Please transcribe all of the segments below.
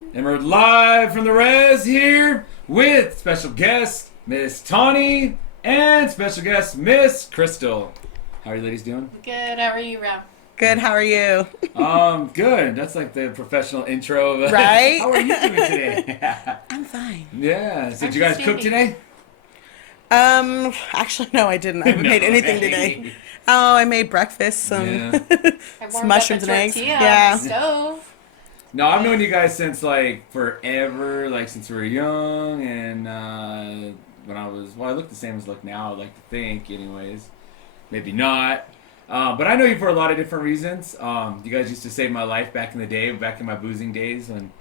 And we're live from the Rez here with special guest Miss Tawny and special guest Miss Krystal. How are you ladies doing? Good. How are you, Rob? Good. How are you? Good. That's like the professional intro of Right? How are you doing today? I'm fine. Yeah. So did you guys cook today? Actually, no, I didn't. I haven't made anything today. Oh, I made breakfast, some mushrooms and eggs. Yeah. On the stove. No, I've known you guys since like forever, like since we were young, and when I look the same as I look now, I'd like to think, anyways. Maybe not. But I know you for a lot of different reasons. You guys used to save my life back in the day, back in my boozing days, when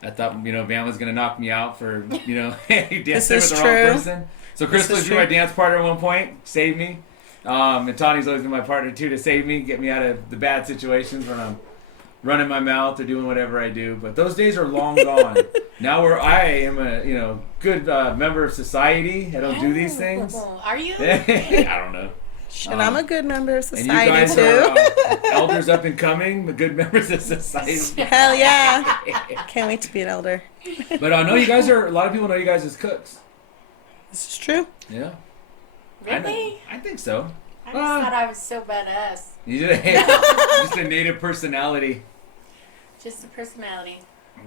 I thought, Van was going to knock me out for, dancing with the wrong person. So Krystal, you were my dance partner at one point, saved me. And Tawny's always been my partner too, to save me, get me out of the bad situations when I'm running my mouth or doing whatever I do. But those days are long gone. Now I am a good member of society. I don't do these things. Are you? I don't know. And I'm a good member of society, and you guys too. Are elders up and coming, good members of society. Hell yeah. Can't wait to be an elder. But I know you guys a lot of people know you guys as cooks. This is true. Yeah. Really? I think so. I just thought I was so badass. You did just a native personality. Just a personality.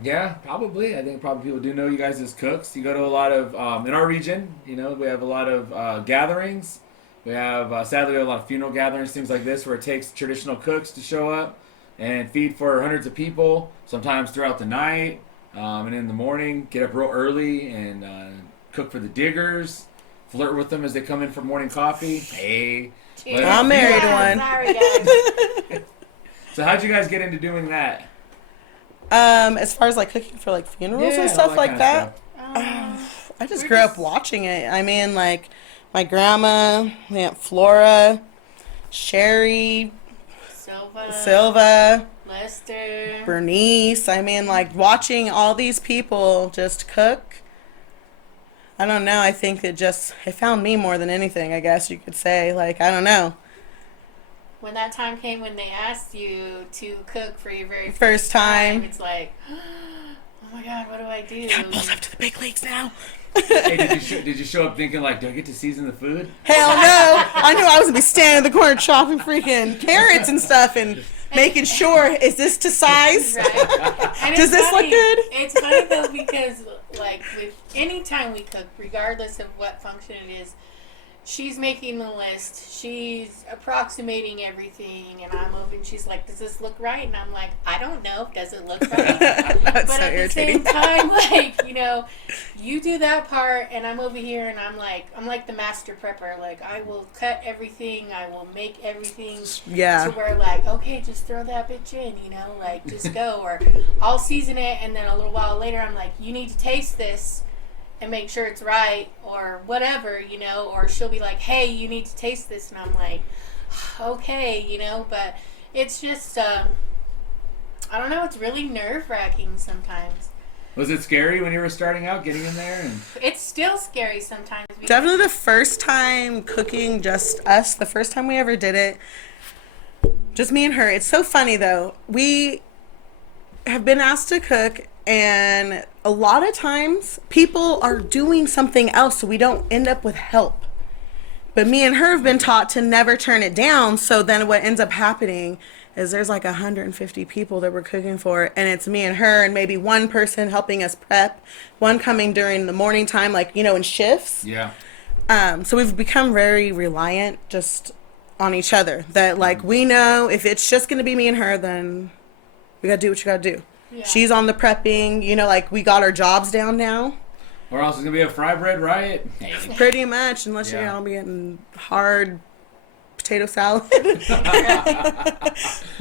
Yeah, probably. I think probably people do know you guys as cooks. You go to a lot of, in our region, we have a lot of gatherings. We have, sadly, a lot of funeral gatherings, things like this, where it takes traditional cooks to show up and feed for hundreds of people, sometimes throughout the night, and in the morning, get up real early and cook for the diggers, flirt with them as they come in for morning coffee. Hey. I'm married one. Sorry, guys. So how'd you guys get into doing that? As far as like cooking for like funerals and stuff like that, I just grew up watching it. I mean, like my grandma, Aunt Flora, Sherry, Silva, Lester, Bernice. I mean, like watching all these people just cook. I don't know. I think it found me more than anything, I guess you could say. Like, I don't know. When that time came when they asked you to cook for your very first time, it's like, oh my God, what do I do? Gotta build up to the big leagues now. Hey, did you show up thinking like, do I get to season the food? Hell no! I knew I was gonna be standing in the corner chopping freaking carrots and stuff and making sure, is this to size? Right. Does this look good? It's funny though because like with any time we cook, regardless of what function it is, she's making the list. She's approximating everything, and I'm moving. She's like, "Does this look right?" And I'm like, "I don't know. Does it look right?" That's but so at irritating. the same time, like you do that part, and I'm over here, and I'm like the master prepper. Like I will cut everything. I will make everything. Yeah. To where like, okay, just throw that bitch in. Like just go. Or I'll season it, and then a little while later, I'm like, you need to taste this and make sure it's right or whatever, or she'll be like, hey, you need to taste this. And I'm like, okay, but it's just, I don't know, it's really nerve-wracking sometimes. Was it scary when you were starting out, getting in there? And It's still scary sometimes. Definitely the first time cooking, just us, the first time we ever did it, just me and her. It's so funny, though. We have been asked to cook, and a lot of times people are doing something else, so we don't end up with help. But me and her have been taught to never turn it down, so then what ends up happening is there's like 150 people that we're cooking for, and it's me and her and maybe one person helping us prep, one coming during the morning time, like, in shifts. Yeah. So we've become very reliant just on each other, that like we know if it's just going to be me and her, then we got to do what you got to do. Yeah. She's on the prepping, like we got our jobs down now. Or else it's going to be a fry bread riot. Pretty much, unless you're all be getting hard potato salad.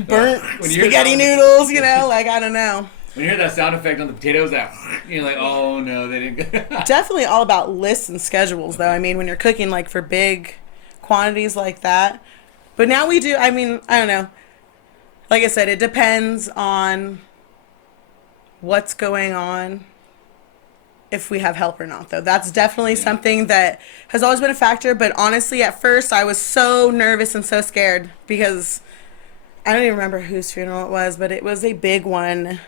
Burnt spaghetti noodles, like I don't know. When you hear that sound effect on the potatoes, you're like, oh no, they didn't. Definitely all about lists and schedules, though. I mean, when you're cooking like for big quantities like that. But now we do, I don't know. Like I said, it depends on what's going on, if we have help or not, though. That's definitely something that has always been a factor. But honestly, at first, I was so nervous and so scared because I don't even remember whose funeral it was, but it was a big one.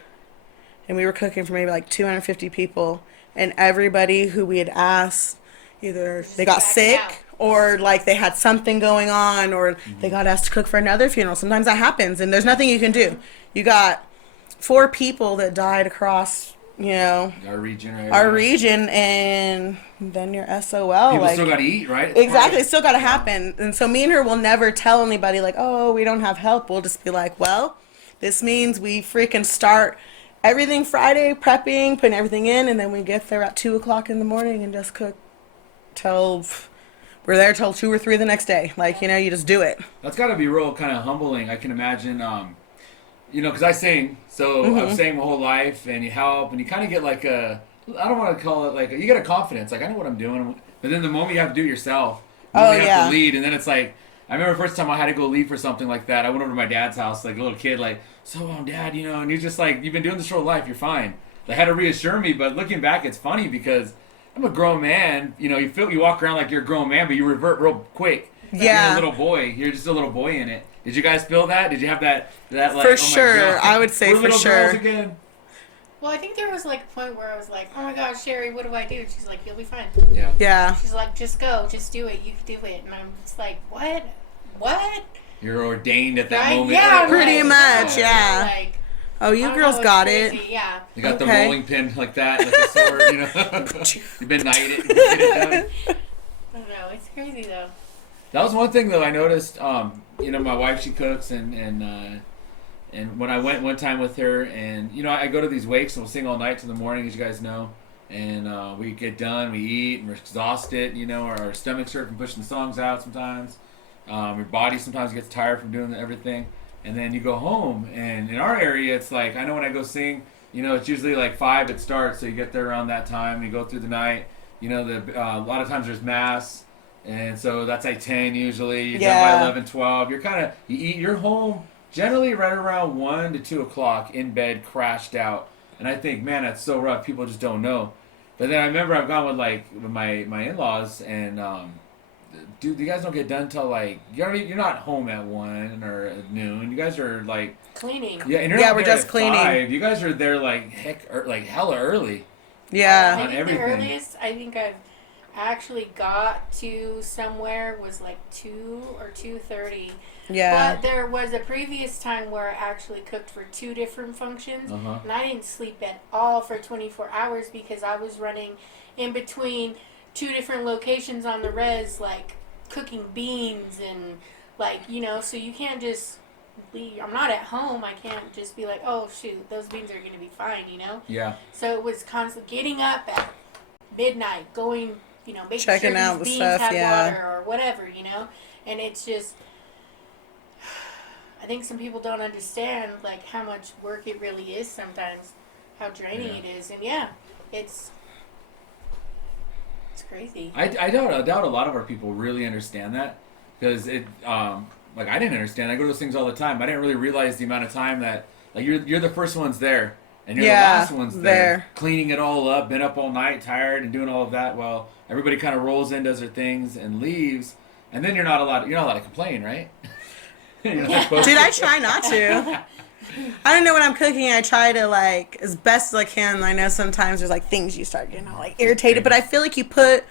and we were cooking for maybe like 250 people, and everybody who we had asked, either they got sick or like they had something going on, or they got asked to cook for another funeral. Sometimes that happens, and there's nothing you can do. You got 4 people that died across, our region, and then you're SOL. People still got to eat, right? Exactly, it's still got to happen. And so me and her will never tell anybody like, oh, we don't have help. We'll just be like, well, this means we freaking start everything Friday, prepping, putting everything in, and then we get there at 2 o'clock in the morning and just cook till we're there till 2 or 3 the next day. Like, you just do it. That's got to be real kind of humbling. I can imagine, because I sing, so I've sang my whole life, and you help, and you kind of get like I don't want to call it like, you get a confidence, like I know what I'm doing, but then the moment you have to do it yourself, you have to lead, and then it's like, I remember the first time I had to go lead for something like that, I went over to my dad's house, like a little kid, like, so Dad, and he's just like, you've been doing this your whole life, you're fine. They had to reassure me, but looking back, it's funny because I'm a grown man, you walk around like you're a grown man, but you revert real quick. Like you're a little boy, you're just a little boy in it. Did you guys feel that? Did you have that like, for sure, I would say for sure. Well, I think there was like a point where I was like, oh my gosh, Sherry, what do I do? She's like, you'll be fine. Yeah. She's like, just go, just do it, you can do it. And I'm just like, what? You're ordained at that moment. Yeah, pretty much, Like, oh, you girls got it. Yeah. You got the rolling pin like that, like a sword, You've been knighted. Get it done. I don't know, it's crazy though. That was one thing though I noticed. My wife, she cooks, and when I went one time with her, and I go to these wakes and we'll sing all night till the morning, as you guys know, and we get done, we eat, and we're exhausted. Our stomachs hurt from pushing the songs out sometimes. Your body sometimes gets tired from doing everything, and then you go home. And in our area, it's like, I know when I go sing, it's usually like 5 it starts, so you get there around that time. You go through the night. A lot of times there's mass. And so that's like 10 usually. You're done by 11, 12. You're home generally right around 1 to 2 o'clock in bed, crashed out. And I think, man, that's so rough. People just don't know. But then I remember I've gone with my in-laws, and dude, you guys don't get done till like, you're not home at 1 or at noon. You guys are like cleaning. Yeah, and you're not we're there just at cleaning. 5. You guys are there like hella early. Yeah. I think the earliest I think I've actually got to somewhere was like 2 or 2:30. Yeah. But there was a previous time where I actually cooked for 2 different functions, and I didn't sleep at all for 24 hours because I was running in between 2 different locations on the res, like cooking beans and like, so you can't just leave. I'm not at home. I can't just be like, oh shoot, those beans are going to be fine, Yeah. So it was constantly getting up at midnight, going, making checking sure out these the beans stuff, have water or whatever, and it's just, I think some people don't understand like how much work it really is sometimes, how draining it is, and it's crazy. I doubt a lot of our people really understand that, because it like I didn't understand. I go to those things all the time. I didn't really realize the amount of time that like you're the first ones there. And you're the last ones there, cleaning it all up, been up all night, tired, and doing all of that. Well, everybody kind of rolls in, does their things, and leaves, and then you're not allowed to complain, right? Dude, I try not to. I don't know when I'm cooking. I try to like as best as I can. I know sometimes there's like things you start getting all like irritated, but I feel like you put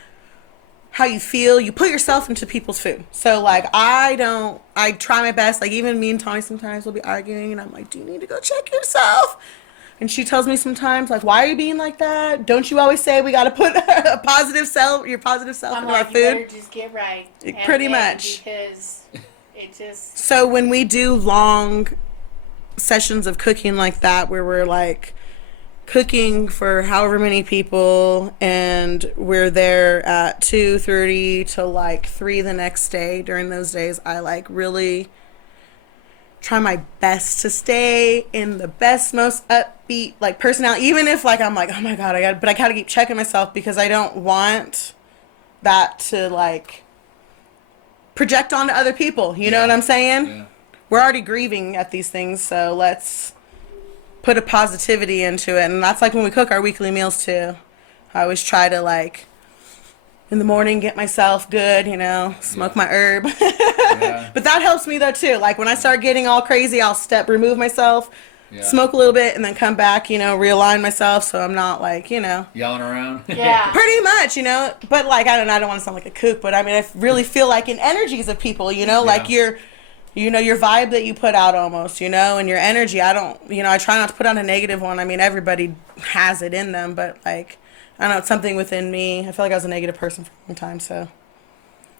how you feel. You put yourself into people's food. So like I try my best. Like even me and Tawny sometimes will be arguing, and I'm like, do you need to go check yourself? And she tells me sometimes, like, why are you being like that? Don't you always say we got to put your positive self into our food? You better just get right. Pretty much. Because it just... So when we do long sessions of cooking like that, where we're, like, cooking for however many people, and we're there at 2:30 to, like, 3 the next day, during those days, I, like, really try my best to stay in the best, most upbeat, like, personality, even if, like, I'm like, oh my god, I gotta keep checking myself, because I don't want that to, like, project onto other people, you know what I'm saying? Yeah. We're already grieving at these things, so let's put a positivity into it, and that's, like, when we cook our weekly meals, too. I always try to, like, in the morning, get myself good, smoke my herb. But that helps me, though, too. Like, when I start getting all crazy, I'll remove myself, smoke a little bit, and then come back, realign myself so I'm not like, Yelling around. Yeah. pretty much, but like, I don't want to sound like a kook, but I mean, I really feel like in energies of people, like your vibe that you put out almost, and your energy. I try not to put on a negative one. I mean, everybody has it in them, but like, I don't know, it's something within me. I feel like I was a negative person for a long time, so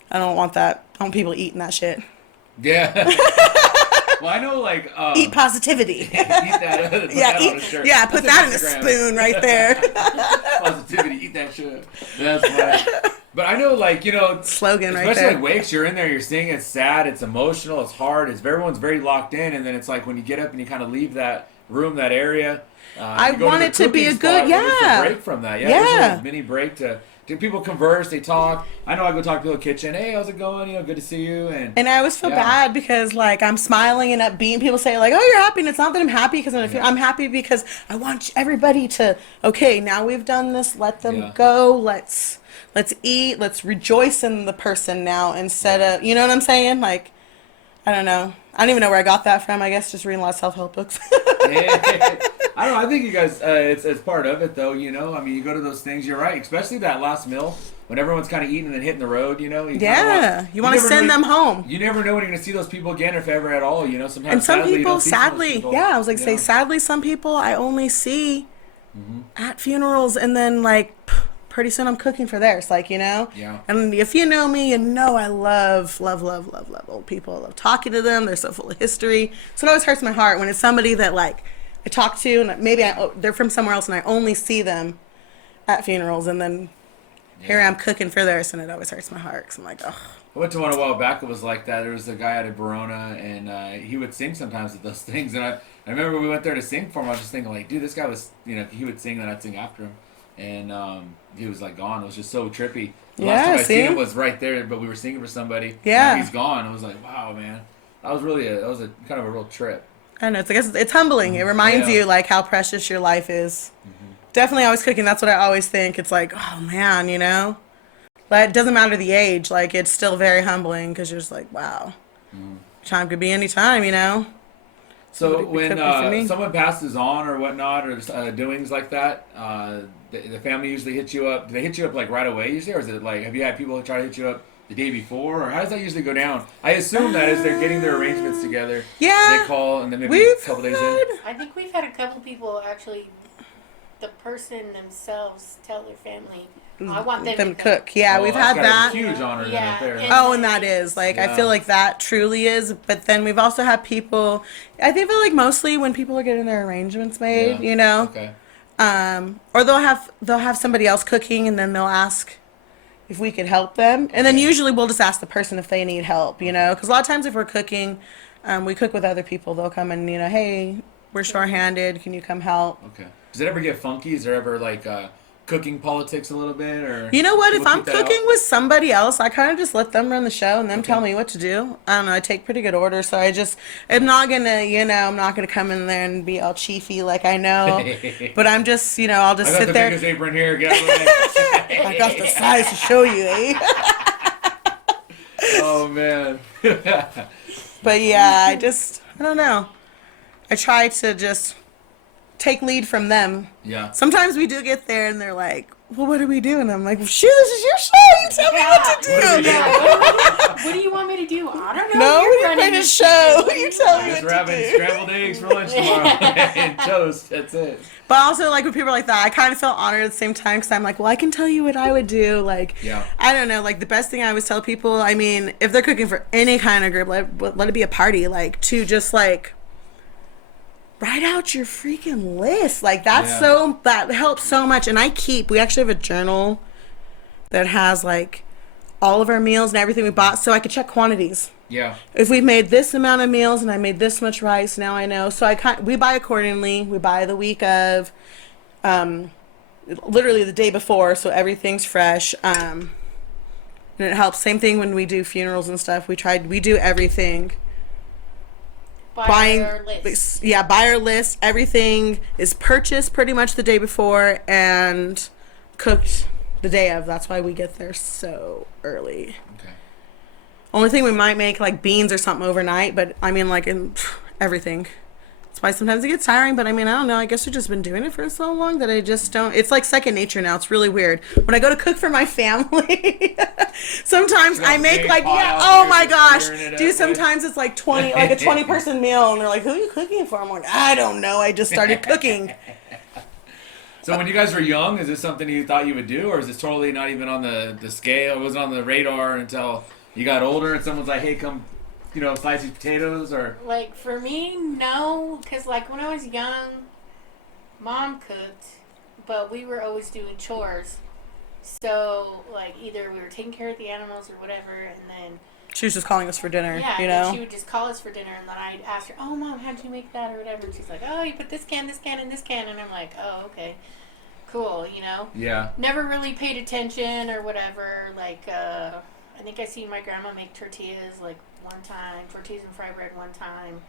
I don't want that. I don't want people eating that shit. Yeah. Well, I know, like... eat positivity. Eat that. Put that on a shirt. Yeah, put that in a spoon right there. Positivity, eat that shit. That's right. But I know, like, slogan right especially there. like wakes, you're in there, you're singing, it's sad, it's emotional, it's hard, everyone's very locked in, and then it's like when you get up and you kind of leave that room, that area. I want it to be a good, a break from that. There's a mini break to people converse, they talk. I know I go talk to people in the kitchen. Hey, how's it going? Good to see you. And I always feel bad because like I'm smiling and upbeat. People say like, "Oh, you're happy," and it's not that I'm happy because I'm happy because I want everybody to. Okay, now we've done this. Let them go. Let's eat. Let's rejoice in the person now instead of you know what I'm saying? Like, I don't know. I don't even know where I got that from. I guess just reading a lot of self-help books. I don't know. I think you guys, it's part of it, though. I mean, you go to those things. You're right, especially that last meal when everyone's kind of eating and then hitting the road. You want to send them home. You never know when you're going to see those people again, if ever at all. Sometimes. And some sadly, people, I was like, say sadly, some people I only see at funerals, and then like pretty soon I'm cooking for theirs, like Yeah. And if you know me, I love old people. I love talking to them. They're so full of history. So it always hurts my heart when it's somebody that like I talk to, and maybe they're from somewhere else, and I only see them at funerals, and then here I am cooking for theirs, and it always hurts my heart because I'm like, oh. I went to one a while back. It was like that. There was a guy out of Verona, and he would sing sometimes at those things. And I remember when we went there to sing for him. I was just thinking, like, dude, this guy was, he would sing, and I'd sing after him. And he was like gone. It was just so trippy. The last time I seen him was right there, but we were singing for somebody. Yeah, and he's gone. I was like, wow, man, that was a kind of a real trip. I know. It's humbling. It reminds you like how precious your life is. Definitely always cooking. That's what I always think. It's like, oh man, But it doesn't matter the age. Like it's still very humbling because you're just like, wow, time could be any time. So when someone passes on or whatnot or doings like that, the family usually hits you up. Do they hit you up like right away usually, or is it like have you had people try to hit you up the day before, or how does that usually go down? I assume that as they're getting their arrangements together, they call and then maybe a couple days in. I think we've had a couple people actually, the person themselves tell their family, I want them to cook. Yeah, we've had that. Huge honor right there. And that is like I feel like that truly is. But then we've also had people. I feel like mostly when people are getting their arrangements made, Okay. Or they'll have somebody else cooking, and then they'll ask if we could help them, and then usually we'll just ask the person if they need help, because a lot of times if we're cooking, we cook with other people. They'll come and hey, we're short-handed. Can you come help? Okay. Does it ever get funky? Is there ever like cooking politics a little bit, or you know what? If I'm cooking with somebody else, I kind of just let them run the show and them tell me what to do. I don't know. I take pretty good orders, so I'm not gonna come in there and be all chiefy like I know, but I'm just, I'll just sit there. I got the biggest apron here. Get I got the size to show you, eh? Oh man. But yeah, I don't know. I try to just take lead from them. Yeah. Sometimes we do get there and they're like, well, what do we do? And I'm like, well, shoot, this is your show. You tell me what to do. What do you want me to do? I don't know. No, we're running a show. You tell me what to do. Just having scrambled eggs for lunch tomorrow and toast. That's it. But also, like, with people like that, I kind of feel honored at the same time because I'm like, well, I can tell you what I would do. Like, I don't know. Like, the best thing I always tell people, I mean, if they're cooking for any kind of group, let it be a party. Like, to just, like, write out your freaking list. Like, that helps so much. And we actually have a journal that has, like, all of our meals and everything we bought so I could check quantities. Yeah. If we've made this amount of meals and I made this much rice, now I know. So we buy accordingly. We buy the week of, literally the day before, so everything's fresh. And it helps. Same thing when we do funerals and stuff. We do everything. Buy our list. Everything is purchased pretty much the day before and cooked the day of. That's why we get there so early. Okay. Only thing we might make like beans or something overnight, but I mean like in everything That's why sometimes it gets tiring, but I mean, I don't know. I guess I've just been doing it for so long that I just don't. It's like second nature now. It's really weird. When I go to cook for my family, sometimes I make like, oh my gosh. Dude, sometimes it's like 20, like a 20-person meal, and they're like, who are you cooking for? I'm like, I don't know. I just started cooking. So when you guys were young, is this something you thought you would do, or is this totally not even on the scale? It wasn't on the radar until you got older and someone's like, hey, come, slice these potatoes, or... Like, for me, no, because, like, when I was young, Mom cooked, but we were always doing chores. So, like, either we were taking care of the animals or whatever, and then... She was just calling us for dinner, Yeah, she would just call us for dinner, and then I'd ask her, oh, Mom, how'd you make that, or whatever, and she's like, oh, you put this can, and this can, and I'm like, oh, okay, cool, Yeah. Never really paid attention or whatever, like, I think I seen my grandma make tortillas, like, one time, tortillas and fry bread one time.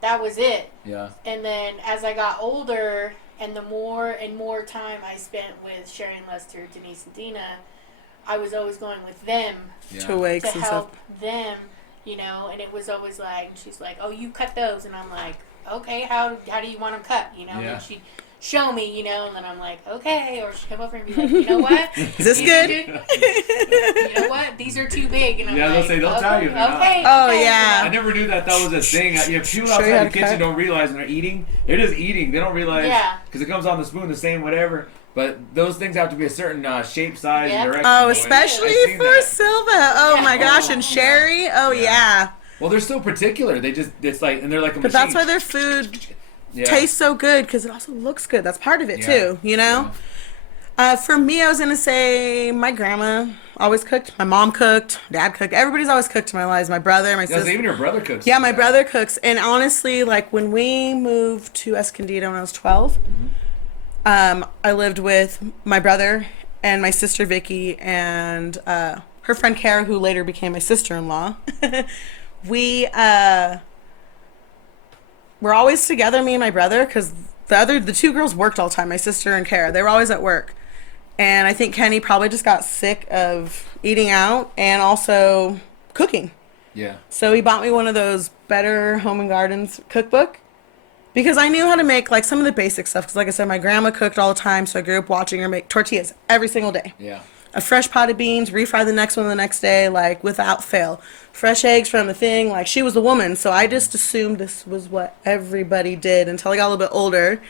That was it. Yeah. And then as I got older, and the more and more time I spent with Sherry and Lester, Denise and Dina, I was always going with them to help them, and it was always like, and she's like, oh, you cut those, and I'm like, okay, how do you want them cut, and she'd show me, and then I'm like, okay, or she'd come over and be like, you know what? Is this good? You know what? These are too big, and I'm like, they'll say, they'll tell you. Okay. Oh, yeah. I never knew that was a thing. People outside the kitchen don't realize when they're eating. They're just eating. They don't realize, because it comes on the spoon the same, whatever. But those things have to be a certain shape, size, and direction. Oh, especially for Silva. Oh, my gosh. And Sherry. Oh, yeah. Well, they're so particular. It's like, and they're like a machine. But that's why their food tastes so good, because it also looks good. That's part of it, too, Yeah. For me, I was going to say my grandma always cooked. My mom cooked. Dad cooked. Everybody's always cooked in my lives. My brother, my sister. Even your brother cooks. Yeah, my brother cooks. And honestly, like, when we moved to Escondido when I was 12, I lived with my brother and my sister Vicky and her friend Kara, who later became my sister-in-law. We were always together, me and my brother, because the two girls worked all the time, my sister and Kara. They were always at work. And I think Kenny probably just got sick of eating out and also cooking. Yeah. So he bought me one of those Better Home and Gardens cookbook. Because I knew how to make, like, some of the basic stuff. Because, like I said, my grandma cooked all the time, so I grew up watching her make tortillas every single day. Yeah. A fresh pot of beans, refry the next one the next day, like, without fail. Fresh eggs from the thing. Like, she was the woman, so I just assumed this was what everybody did until I got a little bit older.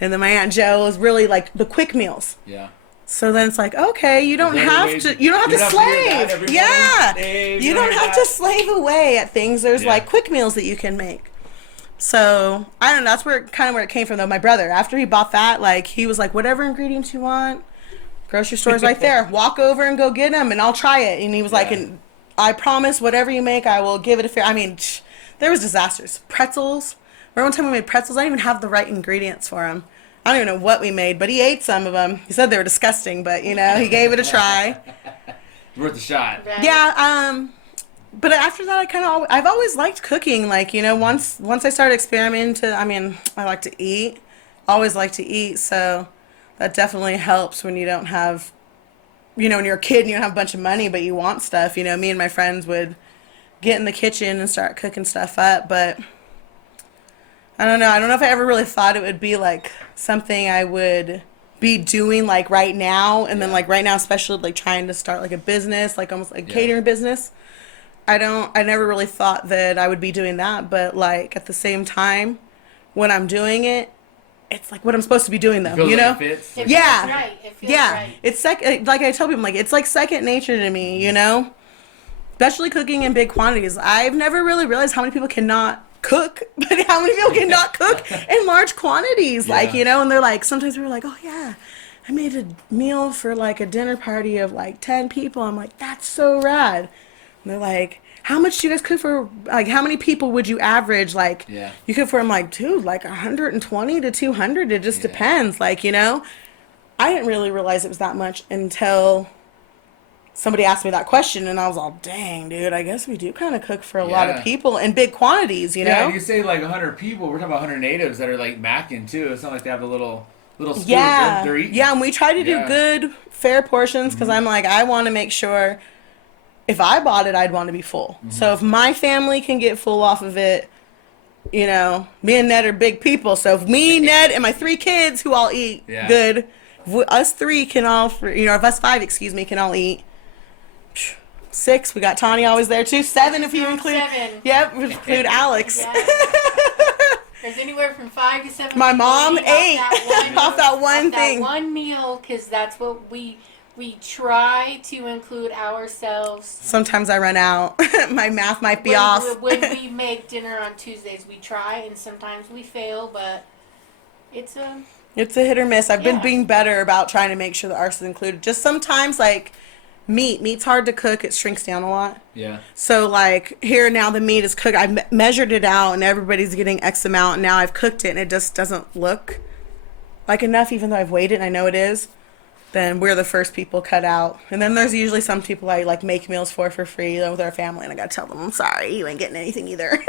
And then my Aunt Jo was really, like, the quick meals. Yeah. So then it's like, okay, you don't have to slave. Yeah. You don't have to slave away at things. There's, like, quick meals that you can make. So, I don't know, that's where it came from, though. My brother, after he bought that, like, he was like, whatever ingredients you want, grocery store's right there. Walk over and go get them, and I'll try it. And he was like, and I promise, whatever you make, I will give it a fair... I mean, there was disasters. Pretzels. Remember one time we made pretzels? I didn't even have the right ingredients for them. I don't even know what we made, but he ate some of them. He said they were disgusting, but, he gave it a try. Worth a shot. Right. Yeah, but after that, I've always liked cooking. Like, once I started experimenting I like to eat. Always like to eat, so that definitely helps when you don't have, when you're a kid and you don't have a bunch of money, but you want stuff. Me and my friends would get in the kitchen and start cooking stuff up, but I don't know. I don't know if I ever really thought it would be, like, something I would be doing, like, right now. And then, like, right now, especially, like, trying to start, like, a business, like, almost like a catering business. I never really thought that I would be doing that, but, like, at the same time, when I'm doing it, it's like what I'm supposed to be doing, though, Like it fits. It yeah. feels right. It feels Yeah. right. It's like I tell people, I'm like, it's like second nature to me, Especially cooking in big quantities. I've never really realized how many people cannot cook, but how many people cannot cook in large quantities, like, and they're like, sometimes we're like, oh, yeah, I made a meal for, like, a dinner party of, like, 10 people. I'm like, that's so rad. And they're like, how much do you guys cook for, like, how many people would you average, like, you cook for? I'm like, dude, like, 120 to 200, it just depends, like, I didn't really realize it was that much until somebody asked me that question, and I was all, dang, dude, I guess we do kind of cook for a lot of people in big quantities, Yeah, you say, like, 100 people, we're talking about 100 natives that are, like, macking, too. It's not like they have the little spoon they're eating. Yeah, and we try to do good, fair portions, because I'm like, I want to make sure... If I bought it, I'd want to be full. So if my family can get full off of it, you know, me and Ned are big people. So if me, Ned, and my 3 kids who all eat good, if us 3 can all, you know, if us 5, excuse me, can all eat. 6, we got Tawny always there too. 7 if you include. 7. Yep, include Alex. Yeah. There's anywhere from 5 to 7. My mom 8 off that one off thing. That one meal, because that's what we try to include ourselves. Sometimes I run out. My math might be off. When we make dinner on Tuesdays, we try, and sometimes we fail, but it's a hit or miss. I've been being better about trying to make sure the ours is included. Just sometimes, like, meat's hard to cook. It shrinks down a lot. Yeah. So, like, here now the meat is cooked. I measured it out, and everybody's getting X amount, and now I've cooked it, and it just doesn't look like enough, even though I've weighed it, and I know it is. Then we're the first people cut out. And then there's usually some people I, like, make meals for free with our family, and I gotta tell them, I'm sorry, you ain't getting anything either.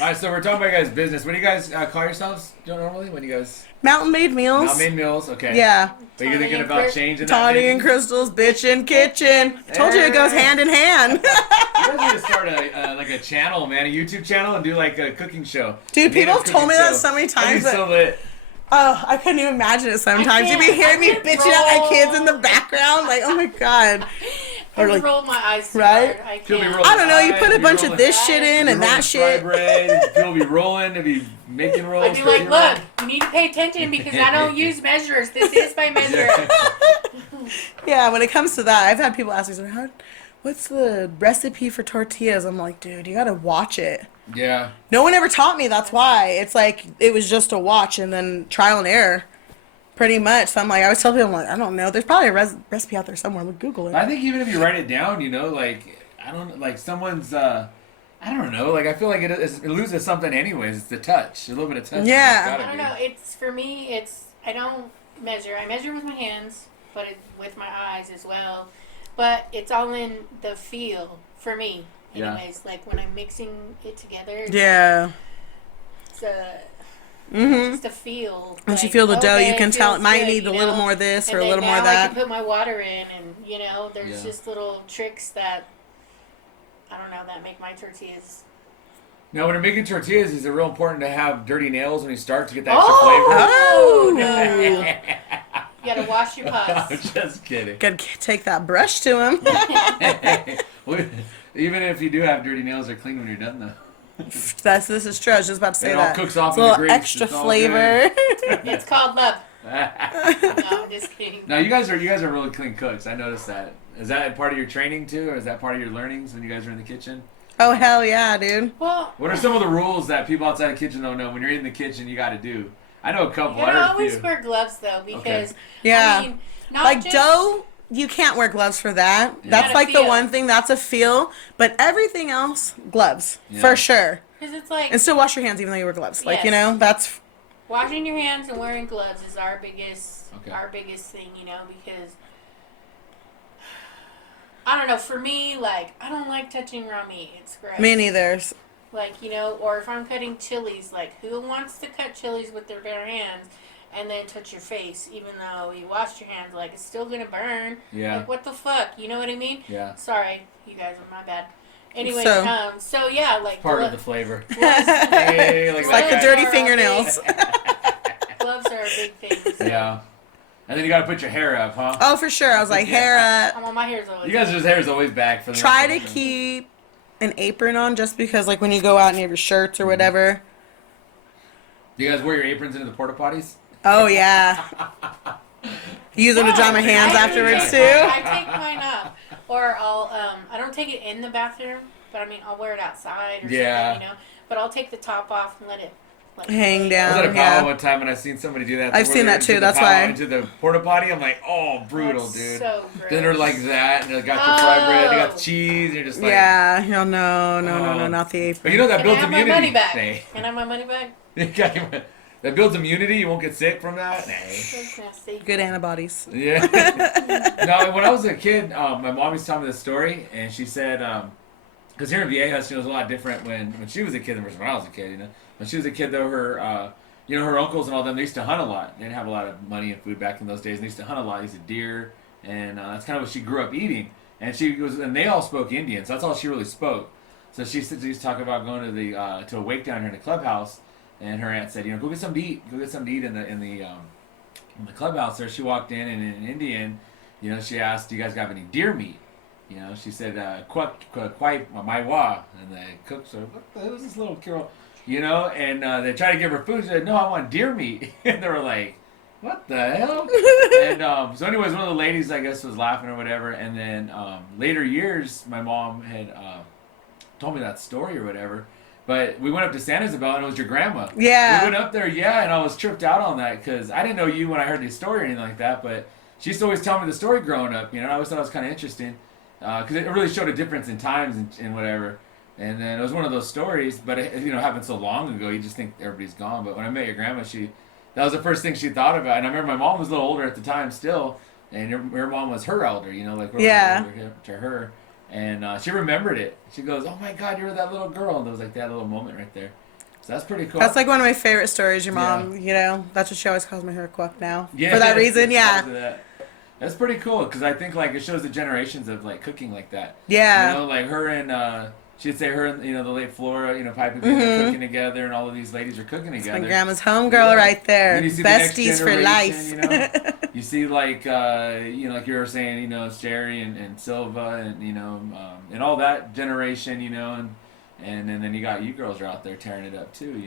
All right, so we're talking about you guys' business. What do you guys call yourselves normally? When you guys... Mountain Made Meals. Mountain Made Meals, okay. Yeah. But you're thinking about changing that Tawny name? and Crystal's Bitchin' Kitchen. Told you it goes hand in hand. You guys need to start a channel, man, a YouTube channel, and do like a cooking show. Dude, people have told me that so many times. That'd be so lit. Oh, I couldn't even imagine it sometimes. You'd be hearing me bitching at my kids in the background. Like, oh my God. Or like, roll my eyes too right? hard. I don't know. You put a bunch of this shit in and that shit. People be rolling. They be making rolls. I'd be like, look, you need to pay attention because I don't use measures. This is my measure. Yeah, when it comes to that, I've had people ask me, what's the recipe for tortillas? I'm like, dude, you got to watch it. Yeah. No one ever taught me. That's why. It's like, it was just a watch and then trial and error. Pretty much. So I'm like, I always tell people, I'm like, I don't know. There's probably a recipe out there somewhere. Look, Google it. I think even if you write it down, you know, like, I don't, like someone's, I don't know. Like, I feel like it loses something anyways. It's the touch. A little bit of touch. Yeah. I don't know. It's, for me, I don't measure. I measure with my hands, but with my eyes as well. But it's all in the feel for me. Anyways, like when I'm mixing it together. Yeah. It's just a feel. Once you feel the dough, you can tell it might need a little more of this or a little more of that. I can put my water in, and there's just little tricks that I don't know that make my tortillas. Now, when you're making tortillas, is it real important to have dirty nails when you start to get that extra flavor? Oh no! You gotta wash your pots. I'm just kidding. Gotta take that brush to him. Even if you do have dirty nails, they're clean when you're done, though. This is true. I was just about to say it that. All cooks off it's a little extra flavor. It's called love. No, I'm just kidding. No, you guys are really clean cooks. I noticed that. Is that part of your training too, or is that part of your learnings when you guys are in the kitchen? Oh hell yeah, dude. Well, what are some of the rules that people outside the kitchen don't know? When you're in the kitchen, you got to do. I know a couple. You gotta always wear gloves though, because yeah, I mean, not like just dough. You can't wear gloves for that. Yeah. That's like the one thing. That's a feel. But everything else, gloves for sure. Because it's like, and still wash your hands even though you wear gloves. Like yes. That's washing your hands and wearing gloves is our biggest thing. Because I don't know. For me, like I don't like touching raw meat. It's gross. Me neither. Like or if I'm cutting chilies, like who wants to cut chilies with their bare hands? And then touch your face, even though you washed your hands, like, it's still gonna burn. Yeah. Like, what the fuck? You know what I mean? Yeah. Sorry, you guys, my bad. Anyway, so yeah, like... Part of the flavor. It's like the dirty fingernails. Gloves are a big thing. So. Yeah. And then you gotta put your hair up, huh? Oh, for sure. I was like, hair up. Well, my hair's always You guys' hair's always back. For the Try to keep an apron on just because, like, when you go out and you have your shirts or whatever. Do you guys wear your aprons into the porta potties? Oh, yeah. Use them to dry my hands afterwards, too? I take mine up. Or I'll, I don't take it in the bathroom, but I mean, I'll wear it outside or something, But I'll take the top off and let it hang down. I was at a powwow one time and I seen somebody do that. I've seen that too, that's why. Into the porta potty, I'm like, oh, brutal, dude. So gross. Then they're like that, and they got your fried bread, they got the cheese, and you're just like... Yeah, no, not the apron. But you know that builds immunity. Can I have my money back? Can I have my money back? That builds immunity. You won't get sick from that. That's nasty. Good antibodies. Yeah. No, when I was a kid, my mom used to tell me this story, and she said, because here in Viejas, it was a lot different when she was a kid than when I was a kid. When she was a kid, though, her her uncles and all them, they used to hunt a lot. They didn't have a lot of money and food back in those days. They used to hunt a lot. They used to deer, and that's kind of what she grew up eating. And they all spoke Indian, so that's all she really spoke. So she used to talk about going to to a wake down here in the clubhouse, and her aunt said, go get something to eat. Go get something to eat in the clubhouse. So she walked in, and in Indian, she asked, "Do you guys have any deer meat?" She said, "Quite my wa." And the cooks said, "Who's this little girl?" And they tried to give her food. She said, "No, I want deer meat." And they were like, "What the hell?" And so anyways, one of the ladies, I guess, was laughing or whatever. And then later years, my mom had told me that story or whatever. But we went up to San Ysabel, and it was your grandma. Yeah. We went up there, and I was tripped out on that because I didn't know you when I heard the story or anything like that. But she used to always tell me the story growing up. I always thought it was kind of interesting because it really showed a difference in times and whatever. And then it was one of those stories, but it happened so long ago, you just think everybody's gone. But when I met your grandma, that was the first thing she thought about. And I remember my mom was a little older at the time still, and your mom was her elder, like we're older to her. And she remembered it. She goes, "Oh my God, you were that little girl." And there was like that little moment right there. So that's pretty cool. That's like one of my favorite stories. Your mom, that's what she always calls me, her quack now. Yeah. For that reason, yeah. That's pretty cool because I think like it shows the generations of like cooking like that. Yeah. Like her and she'd say her and the late Flora, Pipe and cooking together, and all of these ladies are cooking together. My grandma's homegirl right there. Besties for life. You see like like you were saying, Sherry and Silva and all that generation, and then you got you girls are out there tearing it up too,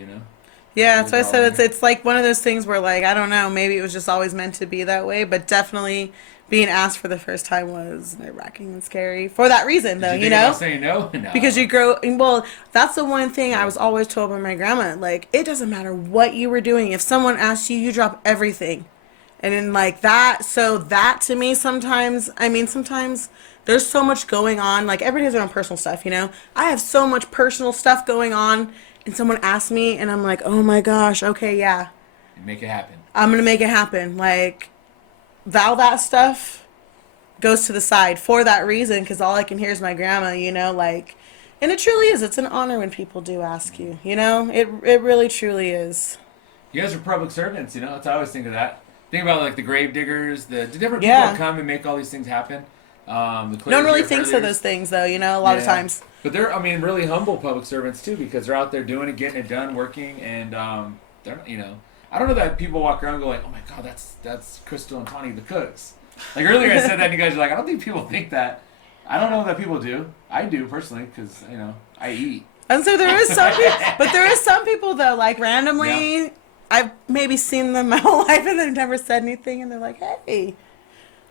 Yeah, that's why I said it's like one of those things where like I don't know, maybe it was just always meant to be that way, but definitely being asked for the first time was nerve-wracking and scary for that reason, though. Did you think about saying no? No. Because you grow. Well, that's the one thing I was always told by my grandma. Like, it doesn't matter what you were doing. If someone asked you, you drop everything, and then like that. So that to me sometimes. I mean, sometimes there's so much going on. Like everybody has their own personal stuff. I have so much personal stuff going on, and someone asks me, and I'm like, oh my gosh, okay, yeah. Make it happen. I'm gonna make it happen. Like. That stuff goes to the side for that reason because all I can hear is my grandma, and it truly is. It's an honor when people do ask you, it really truly is. You guys are public servants, that's I always think of that. Think about like the grave diggers, the different people that come and make all these things happen. No one really thinks of those things though, a lot of times. But they're, really humble public servants too because they're out there doing it, getting it done, working, and they're, I don't know that people walk around and go like, "Oh my God, that's Krystal and Tawny, the cooks." Like earlier I said that and you guys are like, I don't think people think that. I don't know that people do. I do personally because, I eat. And so there is some people, but there is some people though, like randomly, yeah. I've maybe seen them my whole life and they've never said anything and they're like, "Hey,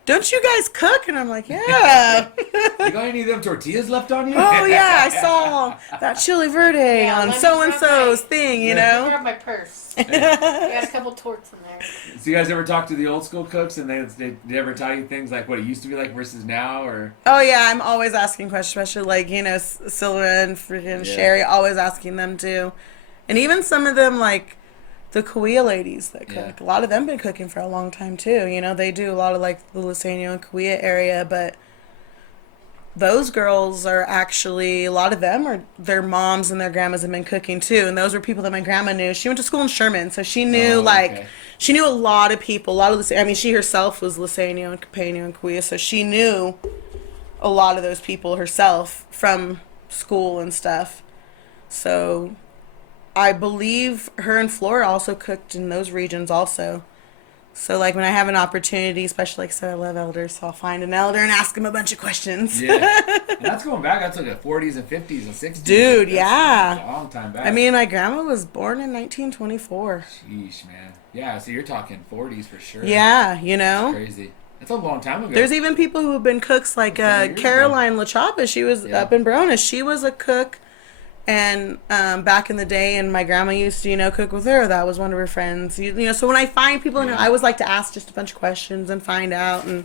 don't you guys cook?" And I'm like, "Yeah." You got any of them tortillas left on you? Oh yeah, I saw that chili verde on so-and-so's thing, Grab my purse. I got a couple torts in there. So you guys ever talk to the old school cooks and they ever tell you things like what it used to be like versus now, or? Oh yeah, I'm always asking questions, especially like Silva and freaking Sherry, always asking them too, and even some of them like the Kauai ladies that cook. Yeah. A lot of them been cooking for a long time too. They do a lot of like the Luisenio and Kauai area, but those girls are actually, a lot of them are, their moms and their grandmas have been cooking too. And those were people that my grandma knew. She went to school in Sherman, so she knew she knew a lot of people, she herself was Luisenio and Campano and Kauai, so she knew a lot of those people herself from school and stuff. So I believe her and Flora also cooked in those regions also. So, like, when I have an opportunity, especially, like I said, I love elders, so I'll find an elder and ask them a bunch of questions. Yeah. And that's going back. That's like the 40s and 50s and 60s. Dude, yeah. A long time back. I mean, my grandma was born in 1924. Sheesh, man. Yeah, so you're talking 40s for sure. Yeah, That's crazy. That's a long time ago. There's even people who have been cooks, like Caroline LaChapa. She was up in Barona. She was a cook. And back in the day, and my grandma used to, cook with her. That was one of her friends. So when I find people, I always like to ask just a bunch of questions and find out. And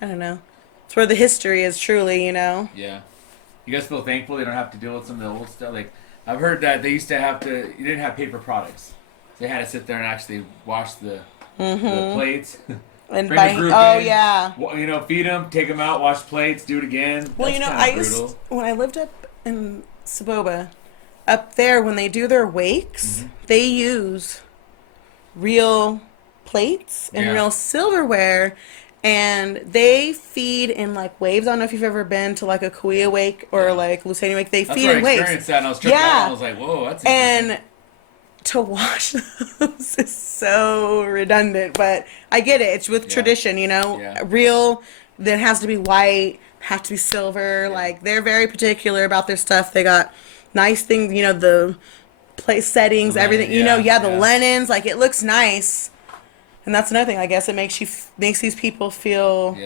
I don't know. It's where the history is truly, Yeah. You guys feel thankful they don't have to deal with some of the old stuff? Like, I've heard that they used to have to, you didn't have paper products. They had to sit there and actually wash the plates. And bring the group in, yeah. Feed them, take them out, wash plates, do it again. Well, That's when I lived up in Saboba, up there, when they do their wakes, they use real plates and real silverware, And they feed in like waves. I don't know if you've ever been to like a Kauai wake or like Lusania wake. They feed in waves. I experienced that, and I was tripped out. And I was like, whoa, that's interesting. And to wash those is so redundant, but I get it. It's with tradition, you know. Yeah. Real, then has to be white, have to be silver. Yeah. Like they're very particular about their stuff. They got nice things, you know, the place settings, everything. You know, the linens. Like it looks nice, and that's another thing. I guess it makes makes these people feel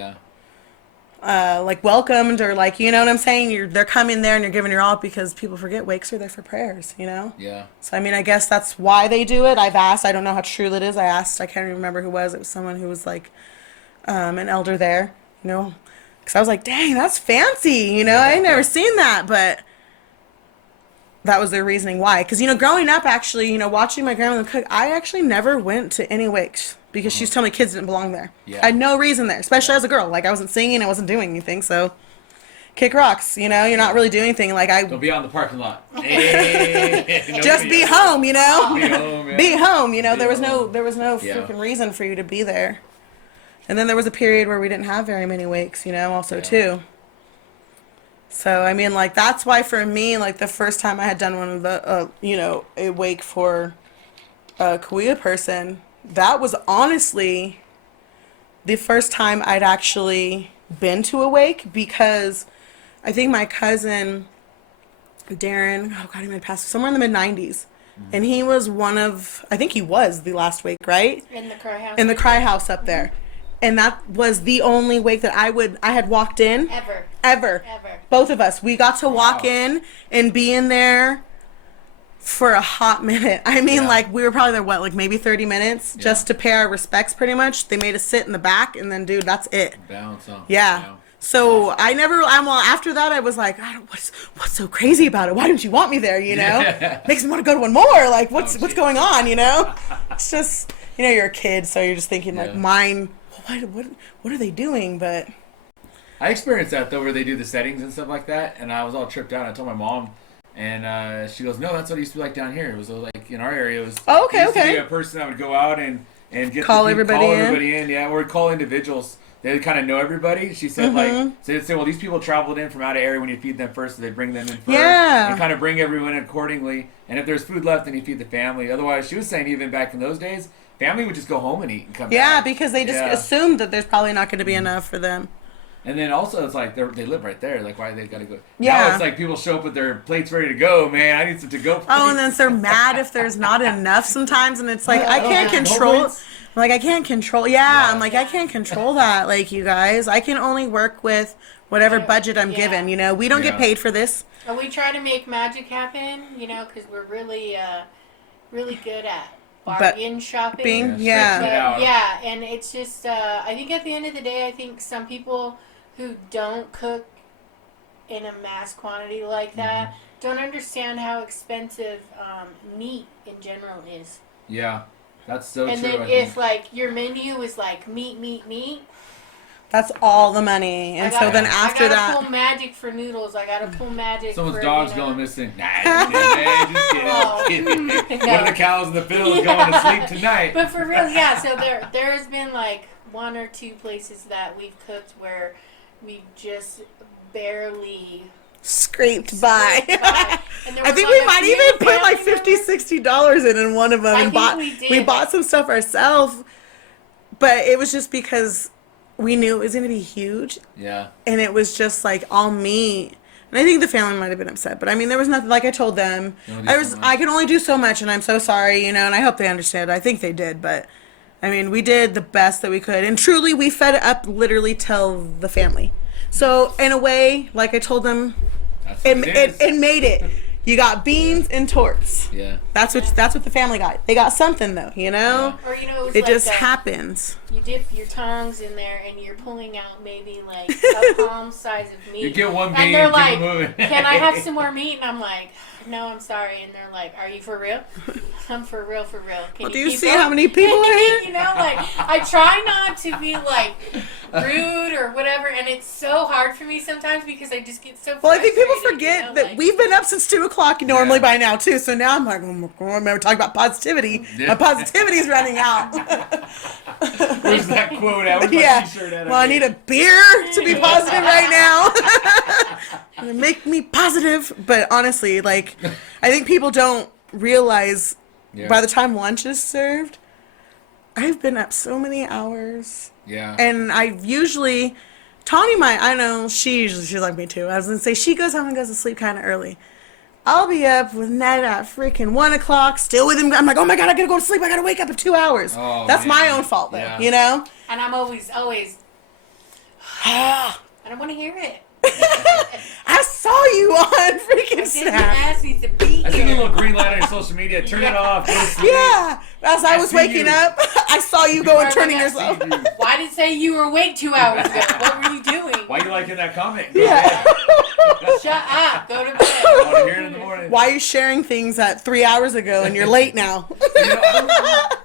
like welcomed, or like, you know what I'm saying? They're coming there and you're giving your all, because people forget wakes are there for prayers, you know? Yeah. So, I mean, I guess that's why they do it. I've asked. I don't know how true that is. I can't even remember who it was. It was someone who was like an elder there, you know? Because I was like, dang, that's fancy, you know? I ain't never seen that, but that was their reasoning why. Because, you know, growing up, actually, you know, watching my grandmother cook, I actually never went to any wakes. Because she was telling me kids didn't belong there. Yeah. I had no reason there, especially as a girl. Like, I wasn't singing, I wasn't doing anything, so kick rocks, you know? You're not really doing anything. Like, don't be out in the parking lot. Hey, just be home, you know? Be home, yeah. Be home, you know? There was no freaking reason for you to be there. And then there was a period where we didn't have very many wakes, you know, also, too. So, I mean, like, that's why for me, like, the first time I had done one of the, you know, a wake for a Kauai person, that was honestly the first time I'd actually been to a wake, because I think my cousin Darren, oh God, he might pass somewhere in the mid-90s, and he was I think he was the last wake, right? In the Cry House. In the Cry House up there. And that was the only wake that I had walked in. Ever. Both of us. We got to walk in and be in there for a hot minute. I mean, like, we were probably there, like, maybe 30 minutes just to pay our respects, pretty much. They made us sit in the back, and then, dude, that's it. Bounce on. Yeah. So after that, I was like, what's so crazy about it? Why didn't you want me there, you know? Makes me want to go to one more. Like, what's going on, you know? It's just, you know, you're a kid, so you're just thinking, like, mine, what are they doing? But I experienced that, though, where they do the settings and stuff like that, and I was all tripped out. I told my mom, and she goes, no, that's what it used to be like down here. It was like in our area. It was to be a person that would go out and call everybody in. Yeah, or call individuals. They kind of know everybody. She said, like, so they'd say, well, these people traveled in from out of area when you feed them first, so they bring them in first. Yeah. And kind of bring everyone in accordingly. And if there's food left, then you feed the family. Otherwise, she was saying even back in those days, family would just go home and eat and come back. Yeah, because they just assumed that there's probably not going to be enough for them. And then also, it's like they live right there. Like, why they got to go? Yeah. Now it's like people show up with their plates ready to go. Man, I need some to-go plates. Oh, and then they're mad if there's not enough sometimes. And it's like, I can't control. Like, I can't control. I'm like, I can't control that. Like, you guys, I can only work with whatever budget I'm given. You know, we don't get paid for this. And we try to make magic happen, you know, because we're really, really good at bargain shopping. And it's just, I think at the end of the day, I think some people who don't cook in a mass quantity like that don't understand how expensive meat in general is. Yeah, that's so true. And then if, like, your menu is like meat, that's all the money. And so then after that, I gotta pull magic for noodles. I gotta pull magic someone's for, dog's going missing. Nah, just kidding. One of the cows in the field is going to sleep tonight. But for real, so there has been like one or two places that we've cooked where we just barely scraped by. I think we might even put like $50-$60 in one of them, and we bought some stuff ourselves. But it was just because we knew it was going to be huge. Yeah. And it was just like all meat. And I think the family might have been upset, but I mean, there was nothing. Like I told them, I can only do so much, and I'm so sorry, you know. And I hope they understand. I think they did, but I mean, we did the best that we could, and truly, we fed it up literally till the family. So in a way, like I told them, it made it. You got beans and torts. Yeah. That's what the family got. They got something though, you know? Yeah. Or it like just happens. You dip your tongues in there and you're pulling out maybe like a palm size of meat. You get one bean and they're like, moving. Can I have some more meat? And I'm like, no, I'm sorry. And they're like, are you for real? I'm for real. Do you see how many people are here? You know, like, I try not to be like rude or whatever, and it's so hard for me sometimes because I just get so. Well, I think people frustrated, forget you know, that like, we've been up since 2:00 normally by now too. So now I'm like, oh my God, I remember talking about positivity. My positivity's running out. Where's that quote at? Where's my t-shirt at? Well, I need a beer to be positive right now. Make me positive. But honestly, like, I think people don't realize by the time lunch is served, I've been up so many hours. Yeah. And I usually, Tawny I know she's like me too. I was going to say she goes home and goes to sleep kind of early. I'll be up with Ned at freaking 1:00, still with him. I'm like, oh my God, I gotta go to sleep. I gotta wake up in 2 hours. Oh, That's my own fault though, you know? And I'm always, I don't want to hear it. I saw you on freaking Snap. I see the little green light on your social media. Turn it off. Go to sleep. Yeah. As I was waking up, I saw you go and turning yourself. Why did it say you were awake 2 hours ago? What were you doing? Why are you liking that comment? Yeah. Shut up. Go to bed. I want to hear it in the morning. Why are you sharing things at 3 hours ago and you're late now?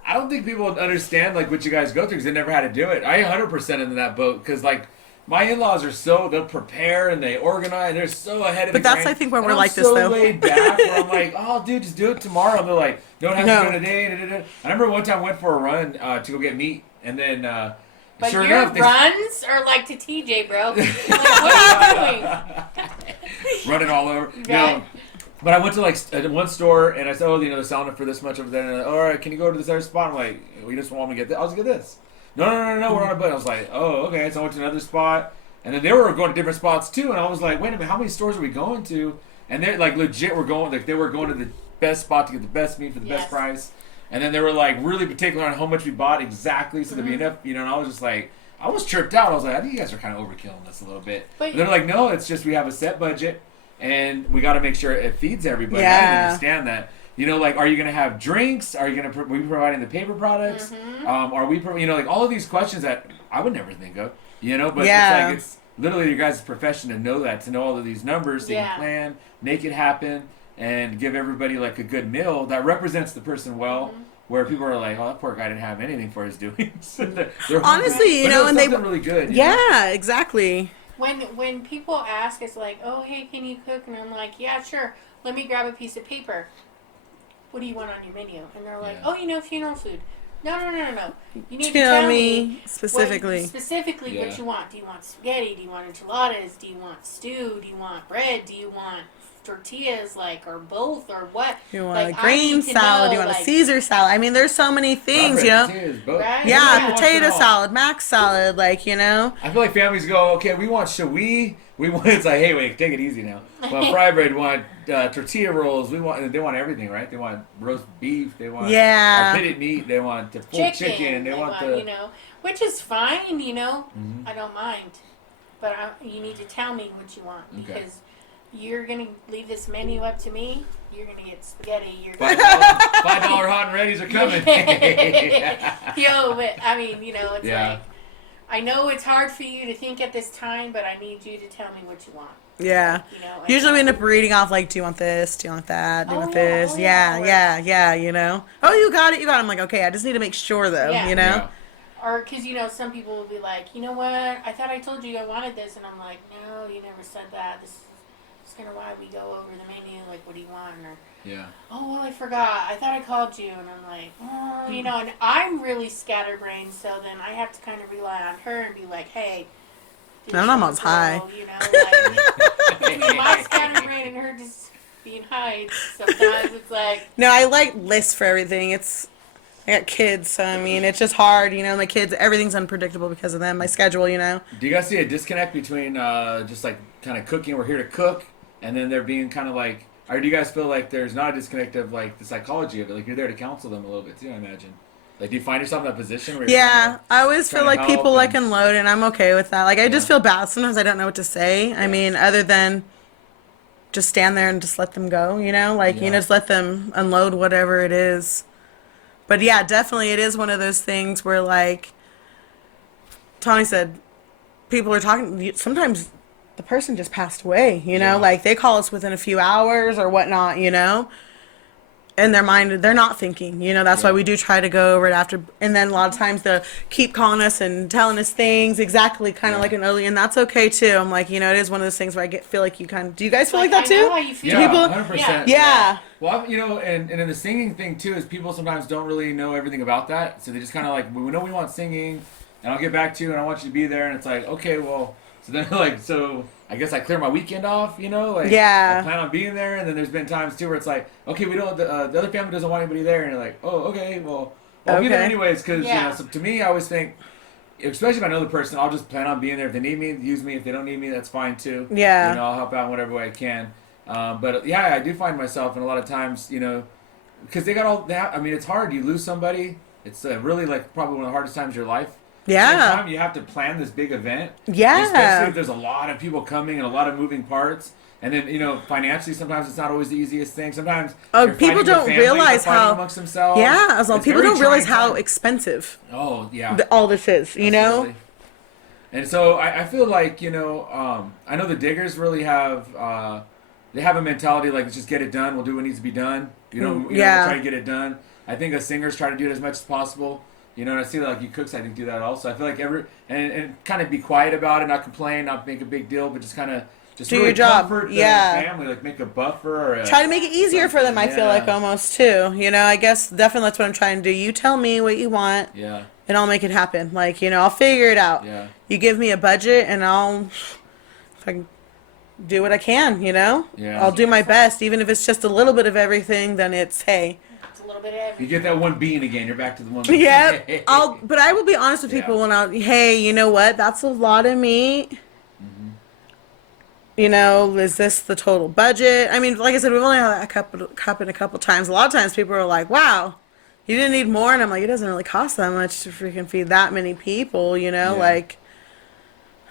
I don't think people understand like what you guys go through because they never had to do it. I 100% in that boat because like my in-laws are they'll prepare and they organize and they're so ahead of the game. But that's I think when we're like this though. though. I'm so laid back where I'm like, oh dude, just do it tomorrow. And they're like, don't have to do it today. Da, da, da. I remember one time I went for a run to go get meat and then but sure your enough, runs are like to TJ, bro. Like, what are you doing? running all over. Right. No. But I went to like one store and I said, oh, they're selling it for this much over there. And all right, can you go to this other spot? I'm like, well, you just want me to get this? I'll just get this. No, we're on a budget. I was like, oh, okay. So I went to another spot. And then they were going to different spots too. And I was like, wait a minute, how many stores are we going to? And they're like legit were going, like they were going to the best spot to get the best meat for the best price. And then they were like really particular on how much we bought exactly so there'd be enough, and I was just like, I was tripped out. I was like, I think you guys are kind of overkilling this a little bit. But they're like, no, it's just we have a set budget and we got to make sure it feeds everybody. I didn't understand that. Like, are you going to have drinks? Are you going to be providing the paper products? Are we, like all of these questions that I would never think of, but it's like, it's literally your guys' profession to know that, to know all of these numbers, so you can plan, make it happen, and give everybody like a good meal that represents the person well. Where people are like, oh, that poor guy didn't have anything for his doings. They're honestly, hungry, and they really good. Exactly. When people ask, it's like, oh, hey, can you cook? And I'm like, yeah, sure. Let me grab a piece of paper. What do you want on your menu? And they're like, funeral food. No. You need to tell me specifically. What you want. Do you want spaghetti? Do you want enchiladas? Do you want stew? Do you want bread? Do you want tortillas, or both, or what? You want a green salad? You want a Caesar salad? I mean, there's so many things, Right? Yeah, potato salad, mac salad, I feel like families go, okay, we want it's like, hey, wait, take it easy now. We want fry bread, we want tortilla rolls, they want everything, right? They want roast beef, they want pitted meat, they want the full chicken, they want which is fine, I don't mind. But you need to tell me what you want, because you're going to leave this menu up to me, you're going to get spaghetti. You're $5 hot and readies are coming. But I mean, it's like, I know it's hard for you to think at this time, but I need you to tell me what you want. Yeah. Usually we end up reading off, do you want this? Do you want that? Do you want this? Oh, Oh, you got it. I'm like, okay, I just need to make sure, though, Yeah. Or, because, some people will be like, you know what? I thought I told you I wanted this. And I'm like, no, you never said that. This is kind of why we go over the menu. Like, what do you want? Or, oh, well, I forgot. I thought I called you. And I'm like, oh, and I'm really scatterbrained. So then I have to kind of rely on her and be like, hey. I'm almost high. Between my scatterbrain and her just being high, sometimes it's like. No, I like lists for everything. I got kids, so it's just hard, my kids, everything's unpredictable because of them, my schedule, Do you guys see a disconnect between just kind of cooking, we're here to cook, and then there being kind of or do you guys feel like there's not a disconnect of the psychology of it, you're there to counsel them a little bit too, I imagine? Do you find yourself in that position where I always feel like people unload, and I'm okay with that. I just feel bad. Sometimes I don't know what to say. I mean, other than just stand there and just let them go, just let them unload whatever it is. But yeah, definitely it is one of those things where Tawny said, people are talking, sometimes the person just passed away, they call us within a few hours or whatnot, in their mind, they're not thinking, that's why we do try to go over it after. And then a lot of times they'll keep calling us and telling us things exactly kind of like an early, and that's okay too. I'm like, it is one of those things where feel like you kind of, do you guys feel like that too? I know how you feel. Yeah, people? 100%. Yeah. Well, and in the singing thing too is people sometimes don't really know everything about that, so they just kind of like, we know we want singing, and I'll get back to you, and I want you to be there, and it's like, okay, well, so then I guess I clear my weekend off, I plan on being there, and then there's been times too where it's like, okay, we don't, the other family doesn't want anybody there, and you're like, oh, okay, well, I'll be there anyways, because, so to me, I always think, especially if I know the person, I'll just plan on being there. If they need me, use me. If they don't need me, that's fine too. Yeah. I'll help out in whatever way I can. But yeah, I do find myself, and a lot of times, because they got all that, it's hard. You lose somebody. It's really probably one of the hardest times of your life. Yeah. At the same time, you have to plan this big event. Yeah. Especially if there's a lot of people coming and a lot of moving parts. And then, financially, sometimes it's not always the easiest thing. Sometimes people don't realize how amongst themselves. Yeah, as well. People don't realize how expensive. Oh yeah. All this is, Absolutely. And so I feel like I know the Diggers really have they have a mentality like, let's just get it done. We'll do what needs to be done. We'll try to get it done. I think us singers try to do it as much as possible. And I see you Cooks, I think, do that also. I feel like and kind of be quiet about it, not complain, not make a big deal, but just kind of do really your job. Comfort the family, make a buffer. Or try to make it easier for them, I feel like, almost, too. I guess definitely that's what I'm trying to do. You tell me what you want, and I'll make it happen. I'll figure it out. Yeah. You give me a budget, and if I can do what I can, Yeah. I'll do my best. Even if it's just a little bit of everything, then it's, hey. You get that one bean again. You're back to the one bean. Yeah. But I will be honest with people when hey, you know what? That's a lot of meat. Is this the total budget? Like I said, we've only had happen a couple times. A lot of times people are like, wow, you didn't need more. And I'm like, it doesn't really cost that much to freaking feed that many people, And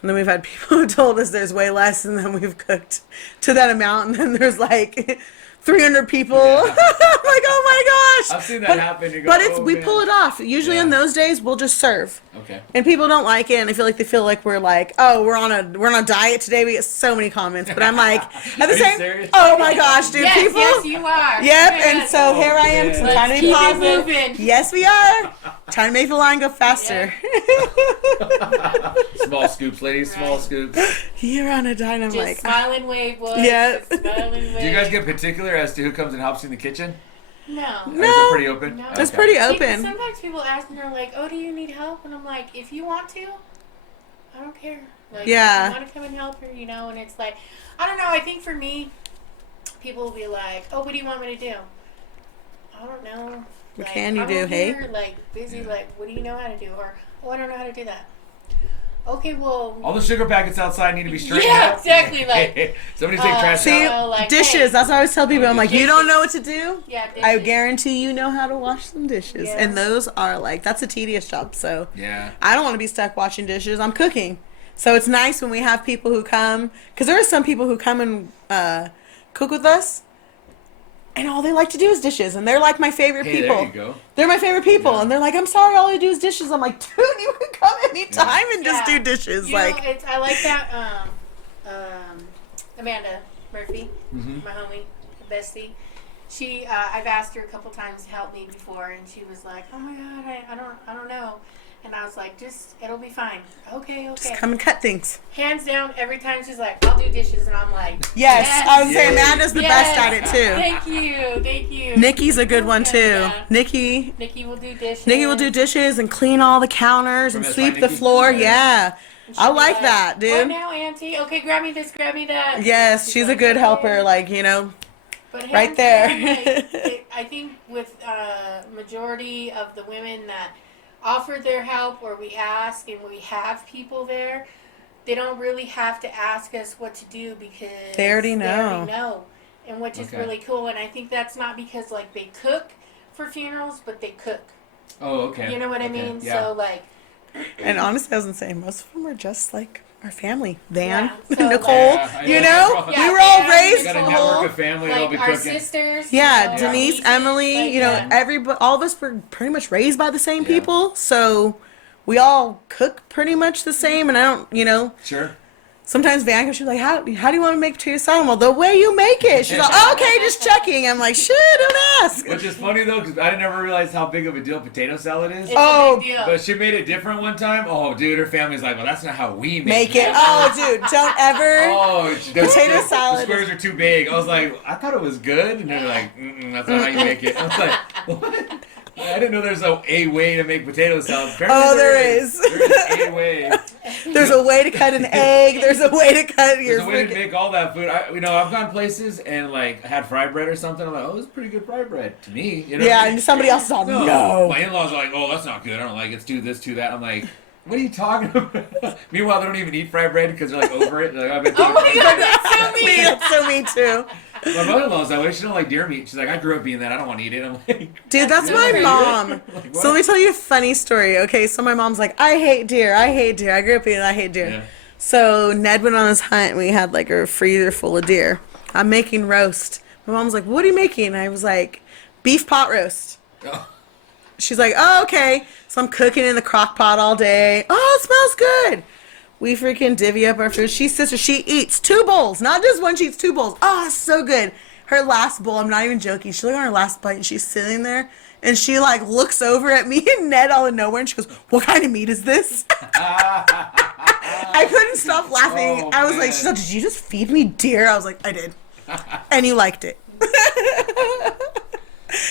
then we've had people who told us there's way less, and then we've cooked to that amount, and then there's 300 people. Yeah. I'm like, oh my gosh. I've seen that happen. You go, but we pull it off. Usually on those days, we'll just serve. Okay. And people don't like it, and I feel like they feel like we're we're on a diet today. We get so many comments, but I'm like, at the same, serious? oh my gosh, dude, people. Yes, you are. Yep, and so here I am, trying to be positive. Moving. Yes, we are. Trying to make the line go faster. Small scoops, ladies. Right. Small scoops. You're on a diet. I'm just smile and wave, boys. Yeah. Smile and wave. Do you guys get particular as to who comes and helps you in the kitchen? No. Is it pretty open? No. It's pretty open. Sometimes people ask me, they're like, oh, do you need help? And I'm like, if you want to, I don't care. If you want to come and help her, and it's like, I don't know. I think for me, people will be like, oh, what do you want me to do? I don't know. What can you do, hey? Busy, what do you know how to do? Or, oh, I don't know how to do that. Okay, well... all the sugar packets outside need to be straightened out. Yeah, exactly. Somebody take trash out. Dishes. Hey, that's what I always tell people. I'm like, you don't know what to do? Yeah, dishes. I guarantee you know how to wash some dishes. Yeah. And those are that's a tedious job. So yeah, I don't want to be stuck washing dishes. I'm cooking. So it's nice when we have people who come. Because there are some people who come and cook with us. And all they like to do is dishes. And they're my favorite people. There you go. They're my favorite people. Yeah. And they're like, I'm sorry, all I do is dishes. I'm like, dude, you can come anytime and just do dishes. I like that Amanda Murphy, my homie, bestie. She, I've asked her a couple times to help me before. And she was like, oh my God, I don't know. And I was like, it'll be fine. Okay. Just come and cut things. Hands down, every time she's like, I'll do dishes. And I'm like, yes. I would say Amanda's the best at it, too. Thank you. Nikki's a good one, too. Yeah. Nikki will do dishes. Nikki will do dishes and clean all the counters and sweep the floor. Yeah. I like that, dude. What now, Auntie? Okay, grab me this, grab me that. Yes, she's a good helper, but right there. I think with majority of the women that offer their help or we ask and we have people there, they don't really have to ask us what to do because they already know. And which is really cool. And I think that's not because they cook for funerals, but they cook. Oh, okay. You know what I mean? Yeah. So and honestly, I was saying most of them are just our family. Van, so Nicole, we were all raised. Got a network of family. Our sisters. Denise, Emily. All of us were pretty much raised by the same people, so we all cook pretty much the same. And I don't, Sure. sometimes Bianca, she's like, how do you want to make potato salad? Well, the way you make it. She's like, oh, okay, just checking. I'm like, shit, don't ask. Which is funny though, because I never realized how big of a deal potato salad is. It's Oh, a big deal. But she made it different one time. Oh, dude, her family's like, well, that's not how we make Make it. Oh, dude, don't ever. Oh, Potato the salad. squares are too big. I was like, I thought it was good, and they're like, that's not how you make it. I was like, what? I didn't know there's a way to make potato salad. Apparently there is. There is a way. There's a way to cut an egg. There's a way to cut your. There's a way to make all that food. I've gone places and like had fry bread or something. I'm like, oh, this is pretty good fry bread to me. You know? Yeah, and somebody else is all, no. My in-laws are like, oh, that's not good. I don't like it. Let's do this, do that. I'm like, what are you talking about? Meanwhile, they don't even eat fried bread because they're like over it. They're like, I've been Oh my god, that's so mean. That's so mean too. My mother-in-law's that way. She don't like deer meat. She's like, I grew up eating that. I don't want to eat it. I'm like, Dude, that's my mom. Like, So let me tell you a funny story. Okay, so my mom's like, I hate deer. I hate deer. I grew up eating. I hate deer. Yeah. So Ned went on his hunt. And we had like a freezer full of deer. I'm making roast. My mom's like, what are you making? And I was like, beef pot roast. Oh. She's like, oh, okay. So I'm cooking in the crock pot all day. Oh, it smells good. We freaking divvy up our food. She eats 2 bowls. Not just one, she eats 2 bowls. Oh, it's so good. Her last bowl, I'm not even joking. She looked on her last bite and she's sitting there and she like looks over at me and Ned all of nowhere and she goes, what kind of meat is this? I couldn't stop laughing. Oh, I was like, man. she's like, did you just feed me deer? I was like, I did. And you liked it.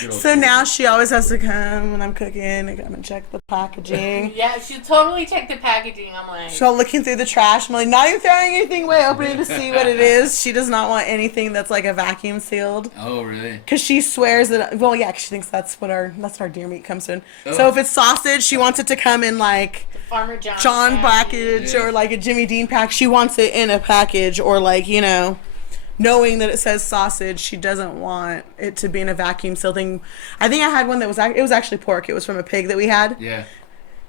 So now she always has to come when I'm cooking and come and check the packaging. Yeah, she'll totally check the packaging. I'm like, She's all looking through the trash. I'm like, not even throwing anything away, opening to see what it is. She does not want anything that's like a vacuum sealed. Oh, really? Because she swears that, well, yeah, 'cause she thinks that's what our deer meat comes in. So if it's sausage, she wants it to come in like Farmer John package Yeah. or like a Jimmy Dean pack. She wants it in a package or like, you know, knowing that it says sausage, she doesn't want it to be in a vacuum sealed thing. I think I had one that was actually pork. It was from a pig that we had. Yeah.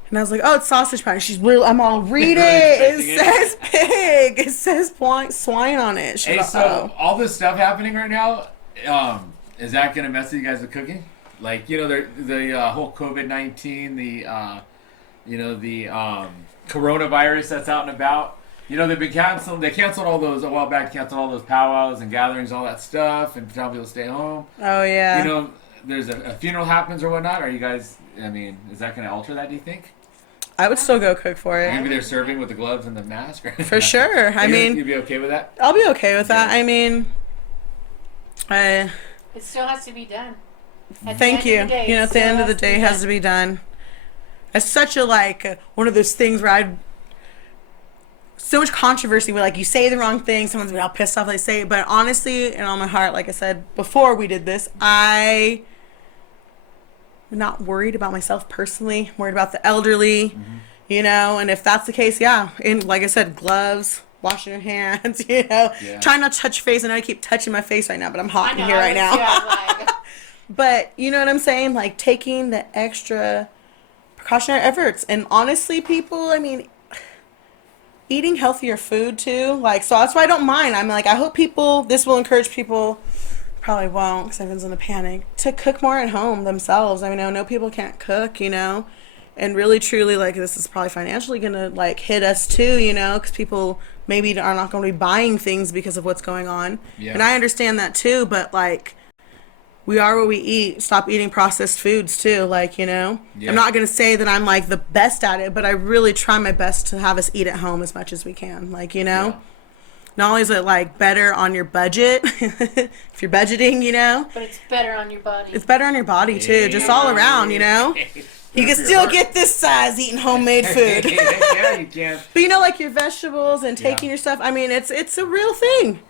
And I was like, oh, it's sausage pack. She's really, I'm all, read it. It says pig. It says swine on it. She's Hey, like, so oh. all this stuff happening right now, is that gonna mess with you guys with cooking? Like, you know, the whole COVID-19, the coronavirus that's out and about. You know, they've been canceled. They canceled all those a while back. Canceled all those powwows and gatherings, all that stuff, and telling people to stay home. Oh, yeah. You know, there's a funeral happens or whatnot. Are you guys? I mean, is that going to alter that? Do you think? I would still go cook for it. Maybe they're serving with the gloves and the mask. Or For sure. I mean, you'd be okay with that? I'll be okay with that. Yeah. I mean, It still has to be done. At the thank end you. of the day, You know, it at the still end of the has to day, be it has done. to be done. It's such a like one of those things where I'd so much controversy where like you say the wrong thing, someone's all pissed off they say it, but honestly and on my heart, like I said before we did this, I'm not worried about myself personally. I'm worried about the elderly, you know, and if that's the case, yeah. And like I said, gloves, washing your hands, you know, Yeah. try not to touch your face. I know I keep touching my face right now, but I'm hot I in know, here right now. like, But you know what I'm saying? Like taking the extra precautionary efforts. And honestly, people, I mean, eating healthier food too. Like, so that's why I don't mind. I'm like, I hope this will encourage people, probably won't because everyone's in a panic, to cook more at home themselves. I mean, I know people can't cook, you know, and really truly, like, this is probably financially going to, like, hit us too, you know, because people maybe are not going to be buying things because of what's going on. Yeah. And I understand that too, but, like, we are what we eat. Stop eating processed foods too, like, you know. Yeah. I'm not going to say that I'm like the best at it, but I really try my best to have us eat at home as much as we can, like, you know. Yeah. Not only is it like better on your budget if you're budgeting, you know, but it's better on your body. it's better on your body too, just all around, you know. You can still get this size eating homemade food. Yeah, you can. But you know, like your vegetables and taking Yeah. your stuff, I mean, it's a real thing.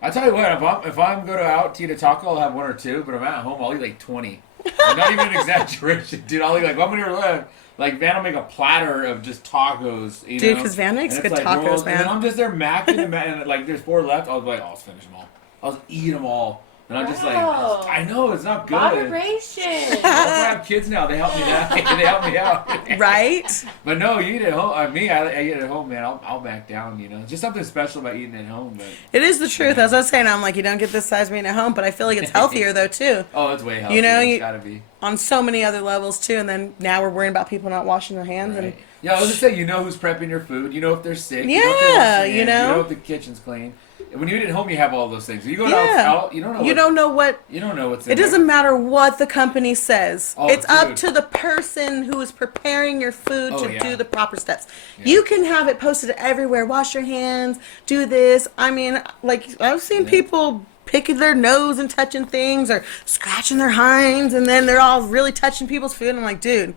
I tell you what, if I'm go out to eat a taco, I'll have 1 or 2. But if I'm at home, I'll eat like 20. Like, not even an exaggeration, dude. I'll eat like I'm gonna live. Like Van will make a platter of just tacos, you Dude, know? 'cause Van makes And it's good like tacos, rolls, man. And I'm just there macking and like there's 4 left. I'll be like, I'll just finish them all. I'll just eat them all. And I'm just like, Wow. I know it's not good. Moderation. That's why I have kids now. They help me out. They help me out. Right? But no, you eat at home. I eat at home, man. I'll back down. You know, just something special about eating at home. But It is the truth. As I was saying, I'm like, you don't get this size being at home, but I feel like it's healthier though too. oh, it's way healthier. You know, It's gotta be. On so many other levels too, and then now we're worrying about people not washing their hands, and Right. Yeah, I was gonna say, you know who's prepping your food. You know if they're sick. Yeah, you know if they're washing you hands, know. You know if the kitchen's clean. When you eat at home, you have all those things. You go out, you don't know. You don't know what. You don't know what's in It doesn't matter what the company says. Oh, it's up dude. to the person who is preparing your food to do the proper steps. Yeah. You can have it posted everywhere. Wash your hands. Do this. I mean, like, I've seen people picking their nose and touching things or scratching their hinds, and then they're all really touching people's food. I'm like, dude,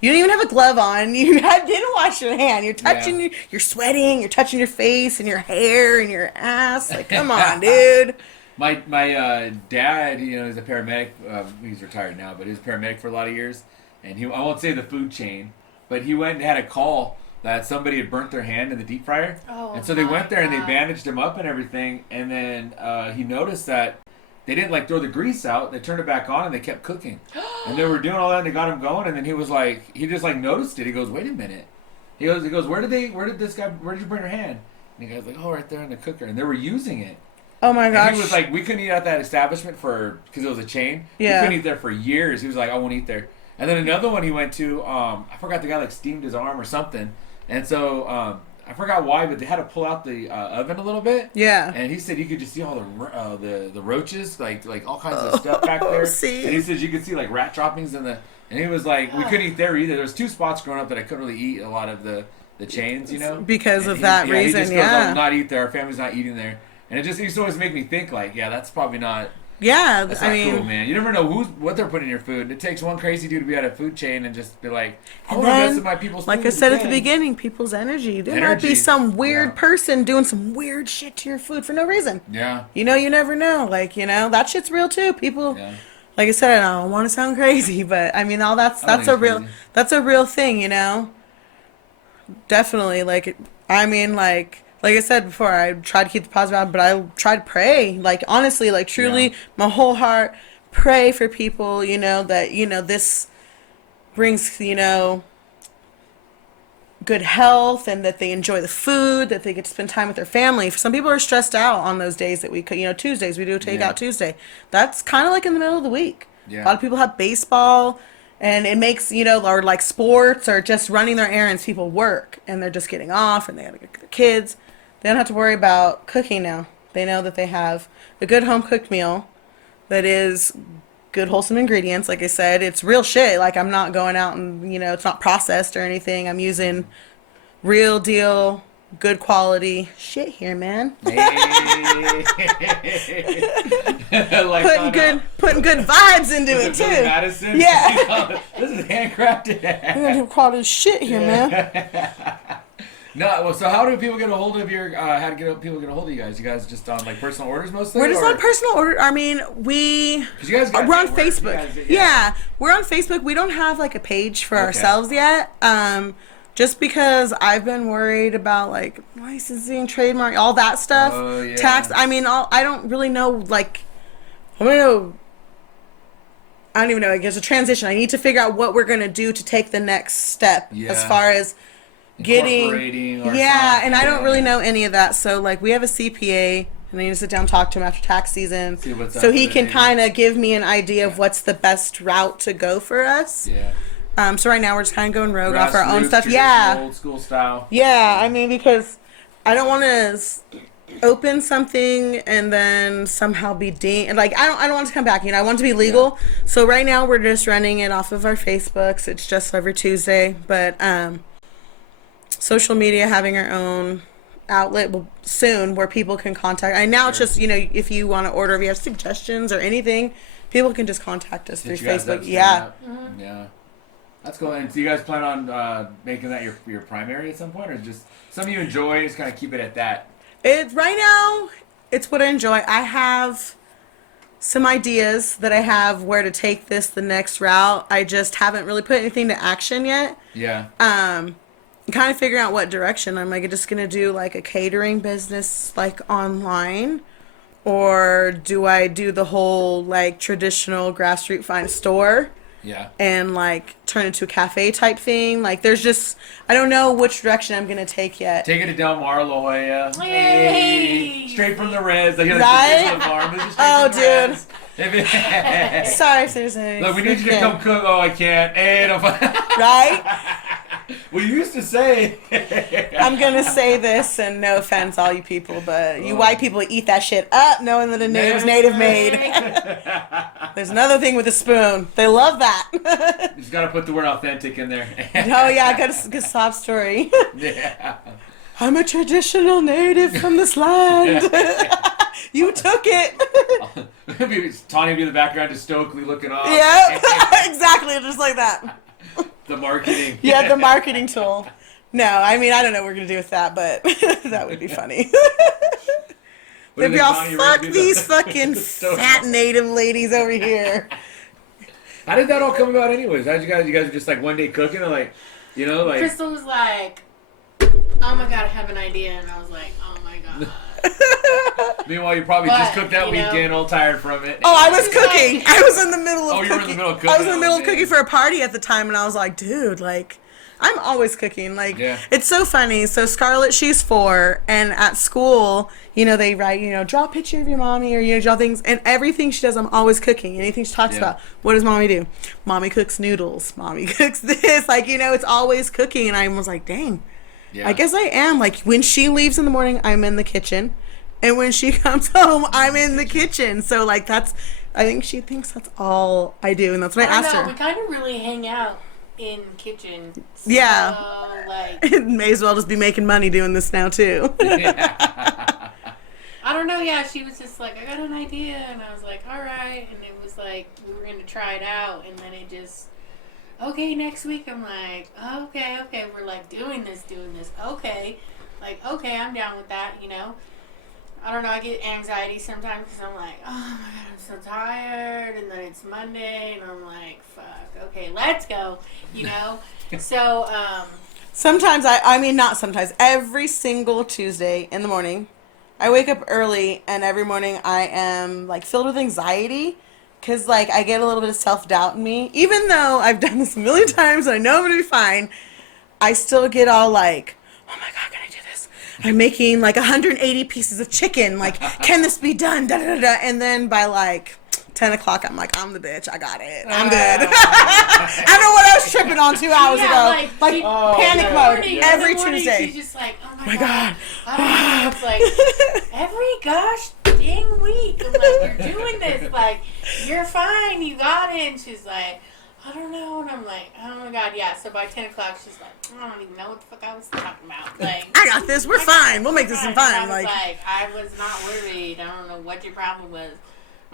you didn't even have a glove on. You didn't wash your hand. You're touching, you're sweating, you're touching your face and your hair and your ass. Like, come on, dude. My dad, you know, he's a paramedic. He's retired now, but he was a paramedic for a lot of years. And I won't say the food chain, but he went and had a call that somebody had burnt their hand in the deep fryer. Oh, and so they went there and they God. bandaged him up and everything. And then he noticed that they didn't like throw the grease out. They turned it back on and they kept cooking. And they were doing all that and they got him going. And then he was like, he just like noticed it. He goes, wait a minute. He goes, where did you burn your hand? And the guy's like, oh, right there in the cooker. And they were using it. Oh my gosh. And he was like, we couldn't eat at that establishment because it was a chain. Yeah. We couldn't eat there for years. He was like, I won't eat there. And then another one he went to, I forgot, the guy like steamed his arm or something. And so I forgot why, but they had to pull out the oven a little bit. Yeah. And he said you could just see all the roaches, like all kinds of stuff back there. See? And he said you could see like rat droppings in the. And he was like, we couldn't eat there either. There was 2 spots growing up that I couldn't really eat a lot of the chains, you know, because of he that He reason. just goes, I will not eat there. Our family's not eating there. And it used to always make me think like, yeah, that's probably not. Yeah, That's I not mean, cool, man. You never know what they're putting in your food. It takes one crazy dude to be at a food chain and just be like, I want to mess with my people's like food I said at the today. beginning, people's energy. There might Energy. be some weird person doing some weird shit to your food for no reason. Yeah. You know, you never know. Like, you know, that shit's real too. People, Yeah. like I said, I don't want to sound crazy, but I mean, all that's I don't a think real, it's crazy. that's a real thing, you know. Definitely, like, I mean, like I said before, I try to keep the positive out, but I try to pray. Like, honestly, like, truly, my whole heart, pray for people, you know, that, you know, this brings, you know, good health and that they enjoy the food, that they get to spend time with their family. Some people are stressed out on those days that we could, you know, Tuesdays, we do Takeout Tuesday. That's kind of like in the middle of the week. Yeah. A lot of people have baseball. And it makes, you know, or like sports or just running their errands, people work and they're just getting off and they got to get their kids. They don't have to worry about cooking now. They know that they have a good home cooked meal that is good, wholesome ingredients. Like I said, it's real shit. Like, I'm not going out and, you know, it's not processed or anything. I'm using real deal, good quality shit here, man. Hey. Like Putting good vibes into it Billy too. Madison? Yeah. This is handcrafted. We're gonna quality shit here, man. No, well, so how do people get a hold of your? How do people get a hold of you guys? You guys just on like personal orders mostly? We're just or? on personal order. I mean, you guys got we're on networks, you Facebook. guys- yeah, we're on Facebook. We don't have like a page for ourselves yet. Just because I've been worried about like licensing, trademark, all that stuff, Oh, yeah. tax. I mean, I don't really know. Like, I don't even know. Like, there's a transition. I need to figure out what we're gonna do to take the next step as Yeah. far as getting. Incorporating or And I don't something. really know any of that. So like, we have a CPA. And I need to sit down and talk to him after tax season, See what's so up he with can it. kind of give me an idea of what's the best route to go for us. Yeah. So right now we're just kind of going rogue off our own Grassroots, stuff. traditional, Yeah. Old school style. Yeah. I mean, because I don't want to open something and then somehow be deemed like I don't want to come back. You know, I want it to be legal. So right now we're just running it off of our Facebooks. It's just every Tuesday, but social media having our own outlet will soon where people can contact. And now it's just, you know, if you want to order, if you have suggestions or anything, people can just contact us through Hit you guys up, Facebook. stand Yeah. up. Yeah. That's cool. And so you guys plan on making that your primary at some point, or just something you enjoy, just kind of keep it at that? Right now, it's what I enjoy. I have some ideas that I have where to take this the next route. I just haven't really put anything to action yet. Yeah. Kind of figuring out what direction. I'm like just gonna do like a catering business like online, or do I do the whole like traditional grassroots fine store Yeah. and like turn it into a cafe type thing? Like there's just I don't know which direction I'm gonna take yet. Take it to Del Mar, La Jolla. Hey. Straight from the Rez. Like, Right? Oh, dude. Dude. Sorry if there's any. Look, we need you to come cook. Oh, I can't. Hey, don't. Right? We used to say. I'm going to say this, and no offense, all you people, but you white people eat that shit up knowing that it was native made. There's another thing with a spoon. They love that. You just got to put the word authentic in there. Oh, yeah, I got a good sob story. Yeah. I'm a traditional native from this land. You took it. Tawny be in the background, just stoically looking off. Yeah, exactly, just like that. The marketing. Yeah, the marketing tool. No, I mean, I don't know what we're going to do with that, but that would be funny. They'd be all, fuck these fucking fat native ladies over here. How did that all come about anyways? How'd you guys were just like one day cooking or like, you know, like. Krystal was like, oh my God, I have an idea. And I was like, oh my God. Meanwhile, you probably just cooked that weekend, all tired from it. Oh, I was cooking. I was in the middle of cooking. You were in the middle of cooking. I was in the middle of cooking for a party at the time, and I was like, dude, like, I'm always cooking. Like, It's so funny. So Scarlett, she's 4, and at school, you know, they write, you know, draw a picture of your mommy, or, you know, draw things, and everything she does, I'm always cooking. Anything she talks about, what does mommy do? Mommy cooks noodles. Mommy cooks this. Like, you know, it's always cooking, and I was like, dang. Yeah. I guess I am. Like, when she leaves in the morning, I'm in the kitchen. And when she comes home, I'm in the kitchen. So, like, I think she thinks that's all I do. And that's what I asked her. We kind of really hang out in the kitchen. So, yeah. Like, may as well just be making money doing this now, too. I don't know. Yeah, she was just like, I got an idea. And I was like, all right. And it was like, we were going to try it out. And then it just, okay, next week. I'm like, okay. We're like doing this. Okay. Like, okay, I'm down with that, you know. I don't know, I get anxiety sometimes because I'm like, oh my God, I'm so tired, and then it's Monday, and I'm like, fuck, okay, let's go, you know? So, sometimes, not sometimes, every single Tuesday in the morning, I wake up early, and every morning I am, like, filled with anxiety, because, like, I get a little bit of self-doubt in me. Even though I've done this a million times, and I know I'm going to be fine, I still get all like, oh my God, can I do this? I'm making like 180 pieces of chicken. Like, can this be done? Da, da, da, da. And then by like 10 o'clock, I'm like, I'm the bitch. I got it. I'm good. I don't know what I was tripping on 2 hours ago. Like panic mode every Tuesday. She's just like, oh my God. I don't know. It's like, every gosh dang week. I'm like, you're doing this. Like, you're fine. You got it. And she's like, I don't know. And I'm like, oh my God, yeah. So by 10 o'clock, she's like, I don't even know what the fuck I was talking about. Like, I got this. We're fine. We'll make this some fun. I was like, I was not worried. I don't know what your problem was.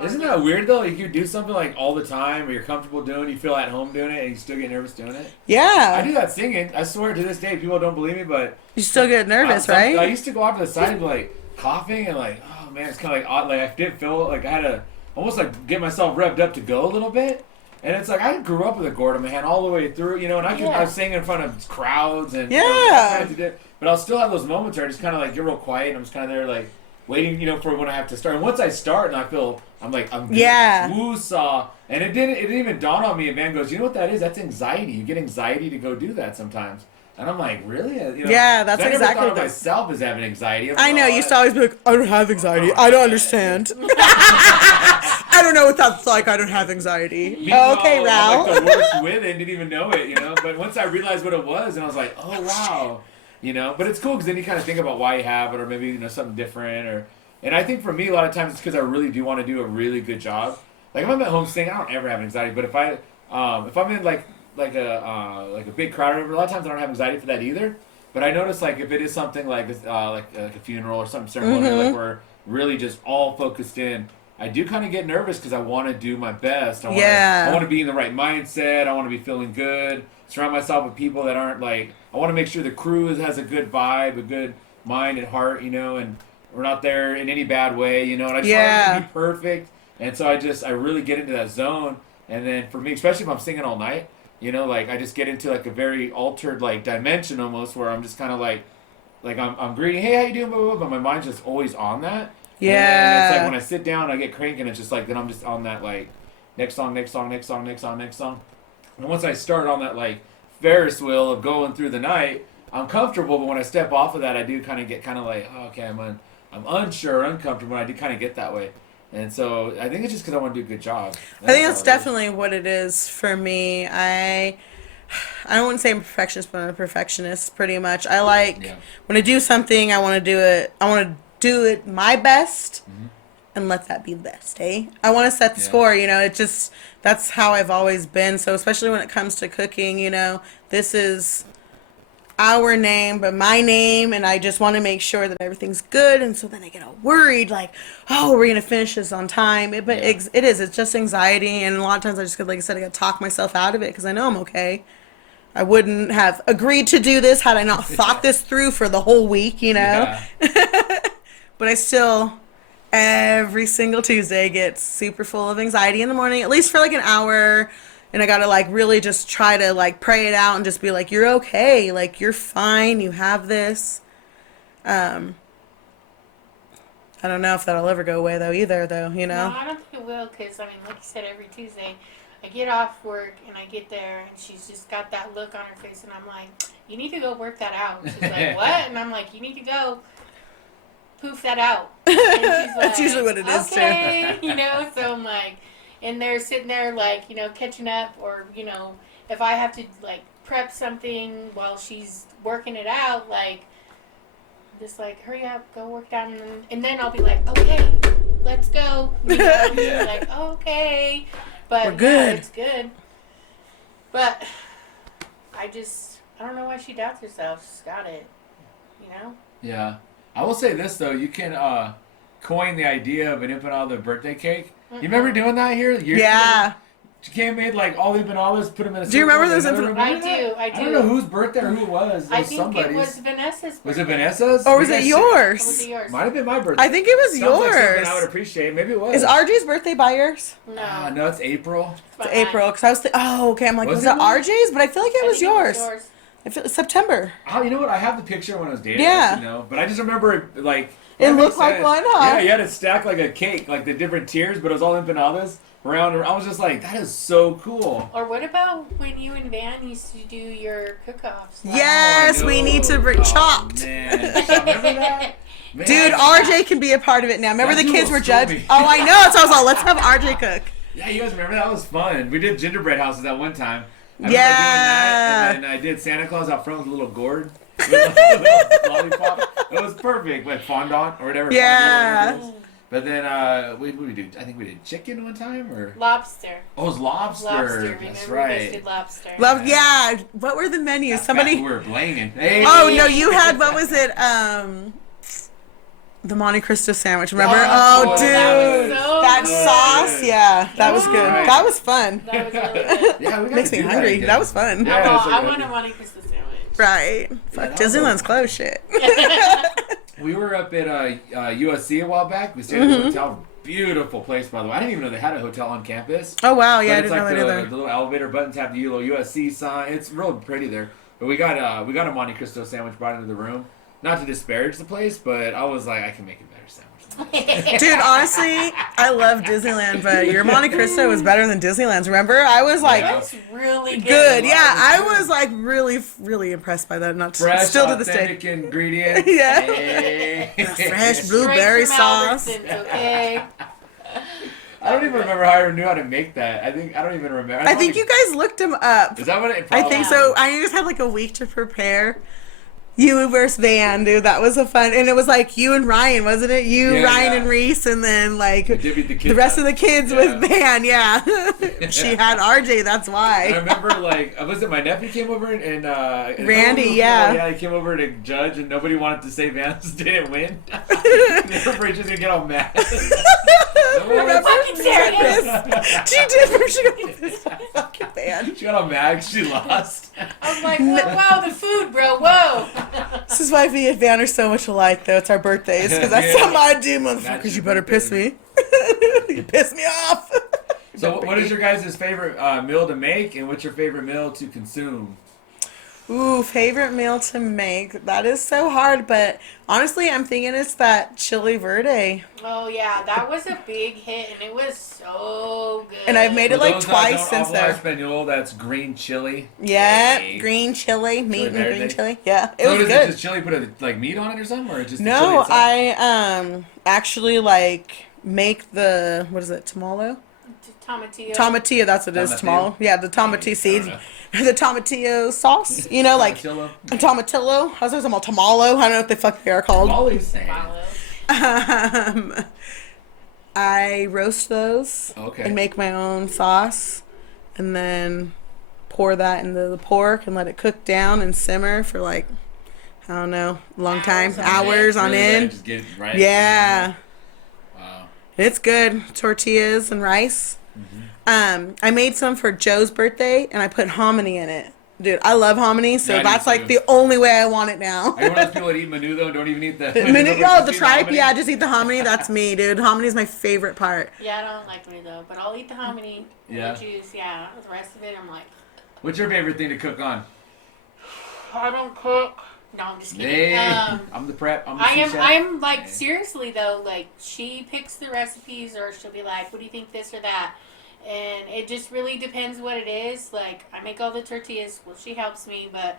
Isn't that weird though? Like, you do something like all the time, or you're comfortable doing, you feel at home doing it, and you still get nervous doing it. Yeah. I do that singing. I swear to this day, people don't believe me, but you still get nervous, right? I used to go off to the side and be like coughing and like, oh man, it's kind of like odd. Like I didn't feel like I had to almost like get myself revved up to go a little bit. And it's like, I grew up with a gourd in my hand all the way through, you know, and I was singing in front of crowds and, but I'll still have those moments where I just kind of like get real quiet and I'm just kind of there like waiting, you know, for when I have to start. And once I start and I feel, I'm woo-saw. And it didn't even dawn on me. And Van goes, you know what that is? That's anxiety. You get anxiety to go do that sometimes. And I'm like, really? You know, yeah, that's exactly. I never thought of myself as having anxiety. I know. You used to always be like, I don't have anxiety. I don't understand. I don't know what that's like. I don't have anxiety. Okay, Ralph. I'm like the worst with it and didn't even know it, you know. But once I realized what it was, and I was like, oh, wow. You know, but it's cool because then you kind of think about why you have it or maybe, you know, something different. And I think for me, a lot of times it's because I really do want to do a really good job. Like if I'm at home singing, I don't ever have anxiety. But if I'm in like a big crowd or whatever, a lot of times I don't have anxiety for that either. But I notice like if it is something like a funeral or some ceremony, like we're really just all focused in, I do kind of get nervous because I want to do my best. I want to be in the right mindset. I want to be feeling good. Surround myself with people that aren't like. I want to make sure the crew has a good vibe, a good mind and heart, you know, and we're not there in any bad way, you know. And I just want it to be perfect. And so I really get into that zone. And then for me, especially if I'm singing all night, you know, like I just get into like a very altered like dimension almost where I'm just kind of like I'm greeting, hey, how you doing, blah, blah, blah, but my mind's just always on that. Yeah. And it's like when I sit down, I get cranky, and it's just like then I'm just on that like next song. And once I start on that like Ferris wheel of going through the night, I'm comfortable. But when I step off of that, I do kind of get like, oh, okay, I'm unsure, uncomfortable. And I do kind of get that way. And so I think it's just because I want to do a good job. I think that's definitely what it is for me. I I don't want to say I'm a perfectionist, but I'm a perfectionist pretty much. I like when I do something, I want to do it. I want to do it my best, and let that be the best. I want to set the score. It just that's how I've always been. So especially when it comes to cooking, this is our name, but my name, and I just want to make sure that everything's good. And so then I get all worried, like, oh, we're gonna finish this on time. It's just anxiety, and a lot of times I just, like I said, I gotta talk myself out of it because I know I'm okay. I wouldn't have agreed to do this had I not thought this through for the whole week, Yeah. But I still, every single Tuesday, get super full of anxiety in the morning, at least for like an hour. And I gotta like really just try to like pray it out and just be like, you're okay. Like, you're fine. You have this. I don't know if that'll ever go away though, either. No, I don't think it will, because, like you said, every Tuesday, I get off work and I get there and she's just got that look on her face and I'm like, you need to go work that out. She's like, what? And I'm like, you need to go poof that out. And she's like, that's usually what it is too. So I'm like, and they're sitting there like, catching up, or, if I have to like prep something while she's working it out, like, just like, hurry up, go work it out. And then I'll be like, okay, let's go. She's like, okay. But we're good. It's good. But I don't know why she doubts herself. She's got it. Yeah. I will say this, though. You can coin the idea of an empanada birthday cake. You remember doing that here? Yeah. You came made like all the empanadas, put them in a circle. Do you remember those empanadas? I do. I don't know whose birthday or who it was. I think it was Vanessa's birthday. Was it Vanessa's? Or was it yours? Or was it yours? Might have been my birthday. I think it was Sounds yours. like something I would appreciate. Maybe it was. Is RJ's birthday by yours? No. No, it's April. It's April. Because I was okay. I'm like, was it RJ's? But I feel like it was yours. I feel September. Oh, you know what? I have the picture when I was dating. Yeah. But I just remember like. It looked like one, huh? Yeah, you had it stacked like a cake, like the different tiers, but it was all empanadas around. I was just like, that is so cool. Or what about when you and Van used to do your cook-offs? Yes, we need to bring Chopped. Man. Remember that? Man, dude, RJ can be a part of it now. Remember the kids were judged? Oh, I know. So I was like, let's have RJ cook. Yeah, you guys remember that? Was fun. We did gingerbread houses at one time. I remember doing that, and then I did Santa Claus out front with a little gourd. With a little lollipop. It was perfect, like fondant or whatever. Yeah. But then, what did we do? I think we did chicken one time, or lobster. Oh, it was lobster. Lobster. That's Remember, right. we guys did lobster. Yeah. What were the menus? Somebody. We were blanging. Hey. Oh no, you had what was it? The Monte Cristo sandwich. Remember? Oh, dude, that sauce. Yeah, that was good. Right. That was fun. That was really good. Yeah, we got Makes me hungry. That was fun. Yeah, I want a Monte Cristo sandwich. Right. Fuck, Disneyland's closed. Shit. We were up at USC a while back. We stayed at a hotel. Beautiful place, by the way. I didn't even know they had a hotel on campus. Oh wow, yeah, I it's didn't know that either. The little elevator buttons have the little USC sign. It's real pretty there. But we got a Monte Cristo sandwich brought into the room. Not to disparage the place, but I was like, I can make a better sandwich than this. Dude, honestly, I love Disneyland, but your Monte Cristo was better than Disneyland's. Remember? I was like, that's really good. Yeah, I was like really, really impressed by that. Not fresh, still to this day. authentic ingredients. Yeah. Hey. Fresh blueberry sauce. Okay. I don't even remember how I knew how to make that. I don't even remember. I think you guys looked him up. Is that what it? I think so. I just had like a week to prepare. You versus Van, dude. That was a fun, and it was like you and Ryan, wasn't it? Ryan, and Reese, and then like the rest of the kids with Van. Yeah, she had RJ. That's why. I remember like was it my nephew came over and Randy? Yeah, he came over to judge, and nobody wanted to say Van didn't win. They just gonna get all mad. Remember? Fucking serious. She did. She got this fucking Van. She got all mad. She lost. I was like, wow, the food, bro. Whoa. This is why me and Van are so much alike, though. It's our birthdays. Because that's something I do, motherfuckers. You better piss me. You piss me off. So what is your guys' favorite meal to make, and what's your favorite meal to consume? Ooh, favorite meal to make. That is so hard, but honestly, I'm thinking it's that chili verde. Oh, yeah. That was a big hit, and it was so good. And I've made it like twice since then. Espanol, that's green chili. Yeah, hey. Green chili, meat and green chili. Yeah, it was good. It just chili put like meat on it or something, or just no? The chili itself? I actually like make the what is it, tamalo? Tomatillo. Tomatillo, that's what it is. Tomatillo? Small. Yeah, the tomatillo seeds. know. The tomatillo sauce. You know, like Tomatillo? a tomatillo. I was talking about tamalo. I don't know what the fuck they are called. Molly's saying. I roast those Okay. and make my own sauce, and then pour that into the pork and let it cook down and simmer for like, I don't know, a long time, hours on Really end. just get it right. Yeah, Wow. it's good. Tortillas and rice. I made some for Joe's birthday, and I put hominy in it. Dude, I love hominy, so Yeah, I do that's like too. the only way I want it now. Are you one of those people that eat menudo? Don't even eat the The tripe, yeah, just eat the hominy. That's me, dude. Hominy is my favorite part. Yeah, I don't like me though, but I'll eat the hominy and Yeah. the juice. Yeah, the rest of it, I'm like, What's your favorite thing to cook on? I don't cook. No, I'm just kidding. Hey, I'm the prep. I'm the sous chef. I'm like, Hey. seriously though, like she picks the recipes, or she'll be like, what do you think this or that? And it just really depends what it is. Like, I make all the tortillas. Well, she helps me, but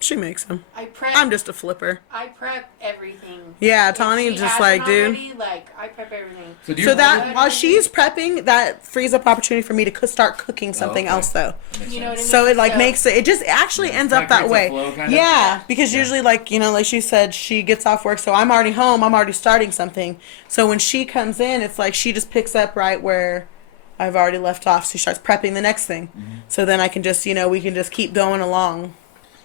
She makes them. I prep. I'm just a flipper. I prep everything. Yeah, If Tawny she just has like, it dude. already, like, I prep everything. So, do you So that roll it? while she's prepping, that frees up opportunity for me to start cooking something okay. else though. You know what I mean? So it like makes it. It just actually ends up that creates a way. flow, kinda? Yeah, because Yeah. usually, like you know, like she said, she gets off work, so I'm already home. I'm already starting something. So when she comes in, it's like she just picks up right where I've already left off. She starts prepping the next thing. So then I can just, you know, we can just keep going along.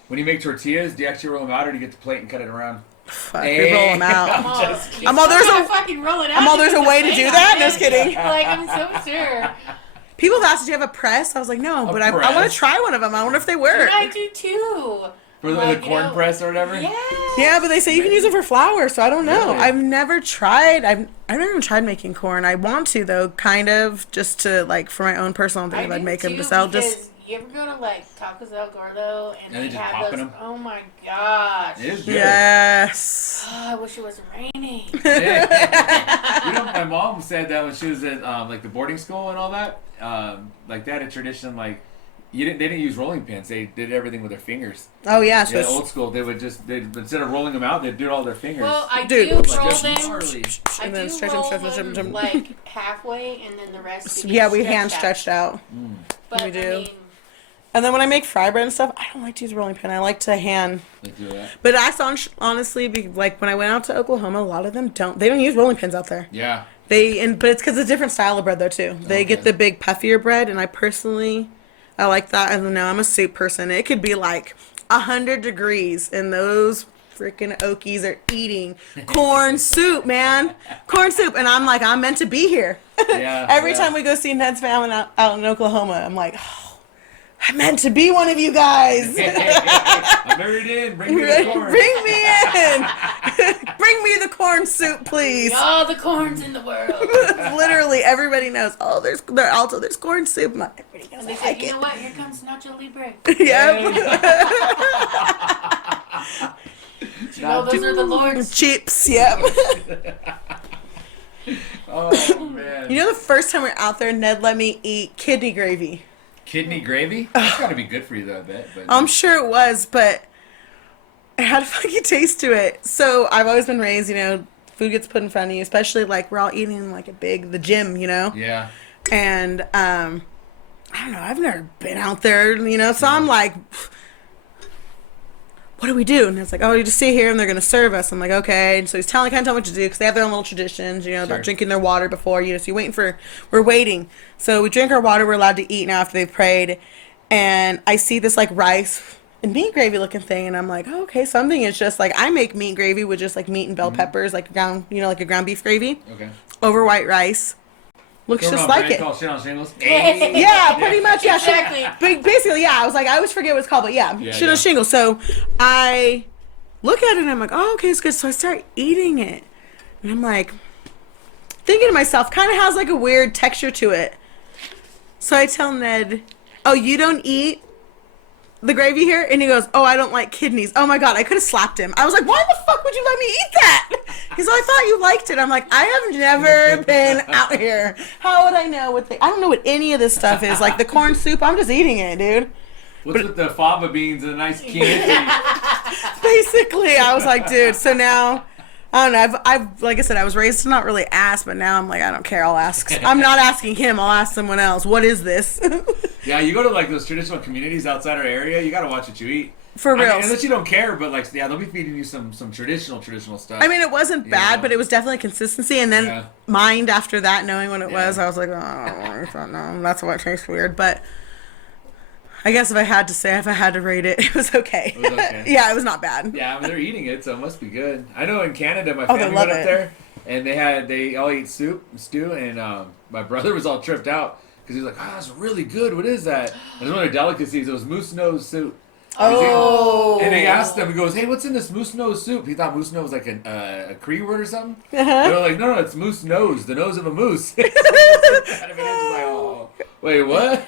When you make tortillas, do you actually roll them out, or do you get the plate and cut it around? Fuck, we roll them out. Come on. Just kidding. I'm all there's gotta a. fucking roll it out. I'm all there's a way to do that. No, just kidding. Like, I'm so sure. People have asked, "Do you have a press?" I was like, "No," but I want press? to try one of them. I wonder if they work. I do too. For the Like, corn press or whatever? Yeah. Yeah, but they say you can use it for flour, so I don't know. Really? I've never tried. I've never even tried making corn. I want to though, kind of, just to like for my own personal thing. I'd make them to sell. Just You ever go to like Tacos El Gordo and they they just have popping those? them? Oh my gosh. It is good. yes. Oh, I wish it wasn't raining. Yeah. You know, my mom said that when she was at like the boarding school and all that. Like they had a tradition like they didn't use rolling pins. They did everything with their fingers. Oh yeah. So Yeah, it's- old school. They would just instead of rolling them out, they'd do it all with their fingers. Well, I Dude, do like roll just them. gnarly. I and then do stretch roll them. them like halfway, and then the rest. you yeah, get we hand stretched stretched out. But we do. I mean, And then when I make fry bread and stuff, I don't like to use a rolling pin. I like to hand. They do that. But I saw, honestly, like when I went out to Oklahoma, a lot of them don't. They don't use rolling pins out there. Yeah. But it's because it's a different style of bread though too. They get the big puffier bread, and I personally, I like that. I don't know. I'm a soup person. It could be like 100 degrees, and those freaking Okies are eating corn soup, man. Corn soup, and I'm like, I'm meant to be here. Yeah. Every yeah. time we go see Ned's family out in Oklahoma, I'm like, oh, I meant to be one of you guys. I'm married in. Bring me the corn. Bring me in. Bring me the corn soup, please. all the corns in the world. Literally, everybody knows. Oh, there's corn soup. Everybody knows. And they I said, like you it. know what? Here comes Nacho Libre. Yep. You know, those are the Lord's. Chips. Yep. Oh man. You know, the first time we were out there, Ned let me eat kidney gravy. Kidney gravy? That's gotta be good for you though, I bet. But I'm sure it was, but it had a funky taste to it. So I've always been raised, you know, food gets put in front of you, especially like we're all eating like the gym, you know? yeah. And I don't know, I've never been out there, you know, so I'm like, what do we do? And it's like, oh, you just sit here and they're going to serve us. I'm like, okay. And so he's kind of telling what to do because they have their own little traditions, you know, Sure. about drinking their water before, you know, so we're waiting. So we drink our water, we're allowed to eat now after they've prayed. And I see this like rice and meat gravy looking thing. And I'm like, oh, okay, something is just like, I make meat gravy with just like meat and bell peppers, like ground, you know, like a ground beef gravy Okay. over white rice. Looks Going just on like brand it. called Shit on Shingles. Yeah, pretty much. Yeah, Exactly. Basically, yeah. I was like, I always forget what it's called, but yeah, Yeah, shit yeah. on shingles. So I look at it and I'm like, oh, okay, it's good. So I start eating it, and I'm like, thinking to myself, kind of has like a weird texture to it. So I tell Ned, oh, you don't eat the gravy here? And he goes, oh, I don't like kidneys. Oh my God, I could have slapped him. I was like, why the fuck would you let me eat that? He's like, I thought you liked it. I'm like, I have never been out here. How would I know I don't know what any of this stuff is. Like the corn soup, I'm just eating it, dude. What's with the fava beans and a nice Chianti? Basically, I was like, dude, so now I don't know. I've like I said, I was raised to not really ask, but now I'm like, I don't care. I'll ask. I'm not asking him. I'll ask someone else. What is this? Yeah, you go to like those traditional communities outside our area. You gotta watch what you eat. For real. I mean, unless you don't care, but like, yeah, they'll be feeding you some traditional stuff. I mean, it wasn't bad, know? but it was definitely consistency. And then mind after that, knowing what it was, I was like, oh, I don't know. That's why it tastes weird. But I guess if I had to rate it, it was okay. It was okay. Yeah, it was not bad. Yeah, I mean, they're eating it, so it must be good. I know in Canada, my family love went up it. there, and they all eat stew, and my brother was all tripped out because he was like, "Oh, that's really good. What is that?" And it was one of their delicacies. It was moose nose soup. Oh. And they asked him, he goes, "Hey, what's in this moose nose soup?" He thought moose nose was like a Cree word or something. They're like, no, it's moose nose, the nose of a moose. Out of it, it's like, oh, wait, what?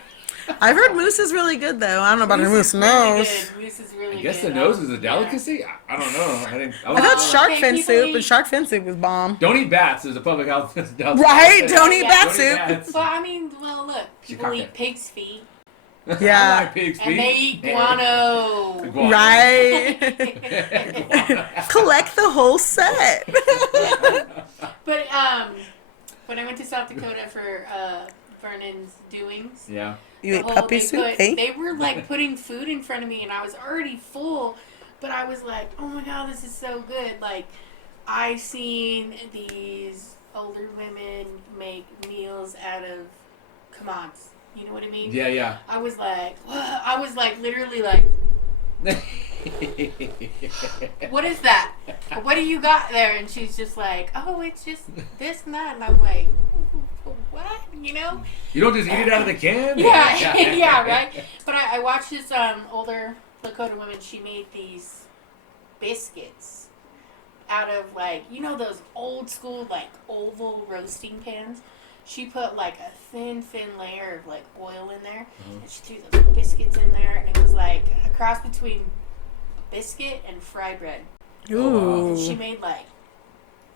I've heard moose is really good, though. I don't know about a moose nose. Moose is really good. I guess the nose is a delicacy? I don't know. I thought shark Okay, fin people soup, eat- and shark fin soup was bomb. Don't eat bats. There's a public health announcement. Right? Don't eat bat Don't eat soup. bats. Well, I mean, look. People Chicago. eat pig's feet. Yeah. I like pig's feet. And they eat guano. Guano. Right? Guano. Collect the whole set. But when I went to South Dakota for Vernon's doings, Yeah. You ate whole- puppy they soup, put- eh? They were like putting food in front of me, and I was already full, but I was like, "Oh my god, this is so good!" Like, I've seen these older women make meals out of commods. You know what I mean? Yeah. I was like, "What?" I was like, literally like, "What is that? What do you got there?" And she's just like, "Oh, it's just this and that," and I'm like, "What?" You know? You don't just eat it out of the can? Yeah, yeah, right. But I watched this older Lakota woman. She made these biscuits out of like, you know, those old school like oval roasting pans. She put like a thin layer of like oil in there, and she threw those biscuits in there, and it was like a cross between a biscuit and fry bread. Ooh. She made like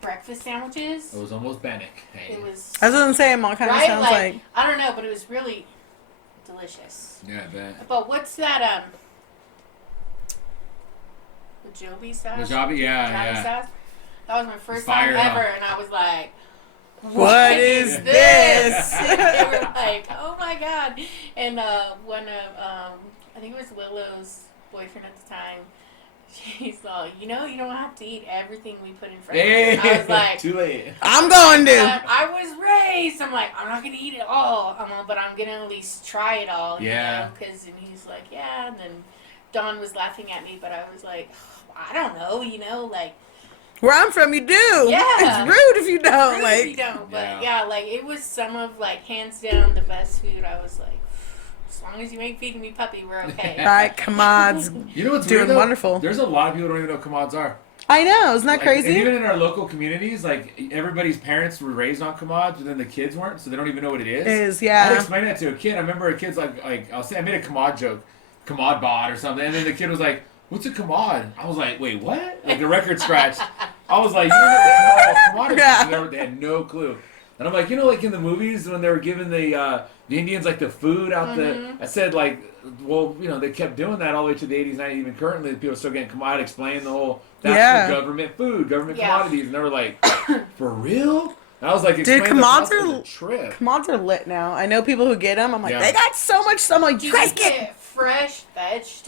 breakfast sandwiches. It was almost Bannock. Hey. It was I was gonna say, it all kind of right, sounds like. I don't know, but it was really delicious. Yeah, I bet. But what's that Wajobi sauce? Wasabi, yeah. Sauce? That was my first Fire, time huh? ever, and I was like, What is this? they were like, oh my god. And one of I think it was Willow's boyfriend at the time, she's like, you know, you don't have to eat everything we put in front of you. I was like, too late. I'm going to. I was raised. I'm like, I'm not gonna eat it all. But I'm gonna at least try it all. Yeah. Because and he's like, yeah. And then Dawn was laughing at me, but I was like, I don't know. You know, like. Where I'm from, you do. Yeah. It's rude if you don't. Rude Like. if you don't. But Yeah. yeah, like it was some of like hands down the best food. I was like, as long as you ain't feeding me puppy, we're okay. Right, commods. You know what's Doing weird, though? wonderful. There's a lot of people who don't even know commods are. I know, isn't that Like, crazy? And even in our local communities, like everybody's parents were raised on commods, but then the kids weren't, so they don't even know what it is. I Yeah. explained that to a kid. I remember a kid's like I'll say I made a commod joke, commod bot or something, and then the kid was like, "What's a commod?" I was like, "Wait, what?" Like the record scratched. I was like, "You don't know what commodities?" Yeah. They had no clue. And I'm like, you know, like in the movies when they were giving the Indians like the food out the. I said like, well, you know, they kept doing that all the way to the 80s, 90s, even currently. People are still getting commodity, explaining the whole. That's Yeah. the government food, government Yeah. commodities, and they were like, for real? And I was like, Dude, explain the commods process are- of the trip. Commods are lit now. I know people who get them. I'm like, Yeah. they got so much. So I'm like, you guys get. fresh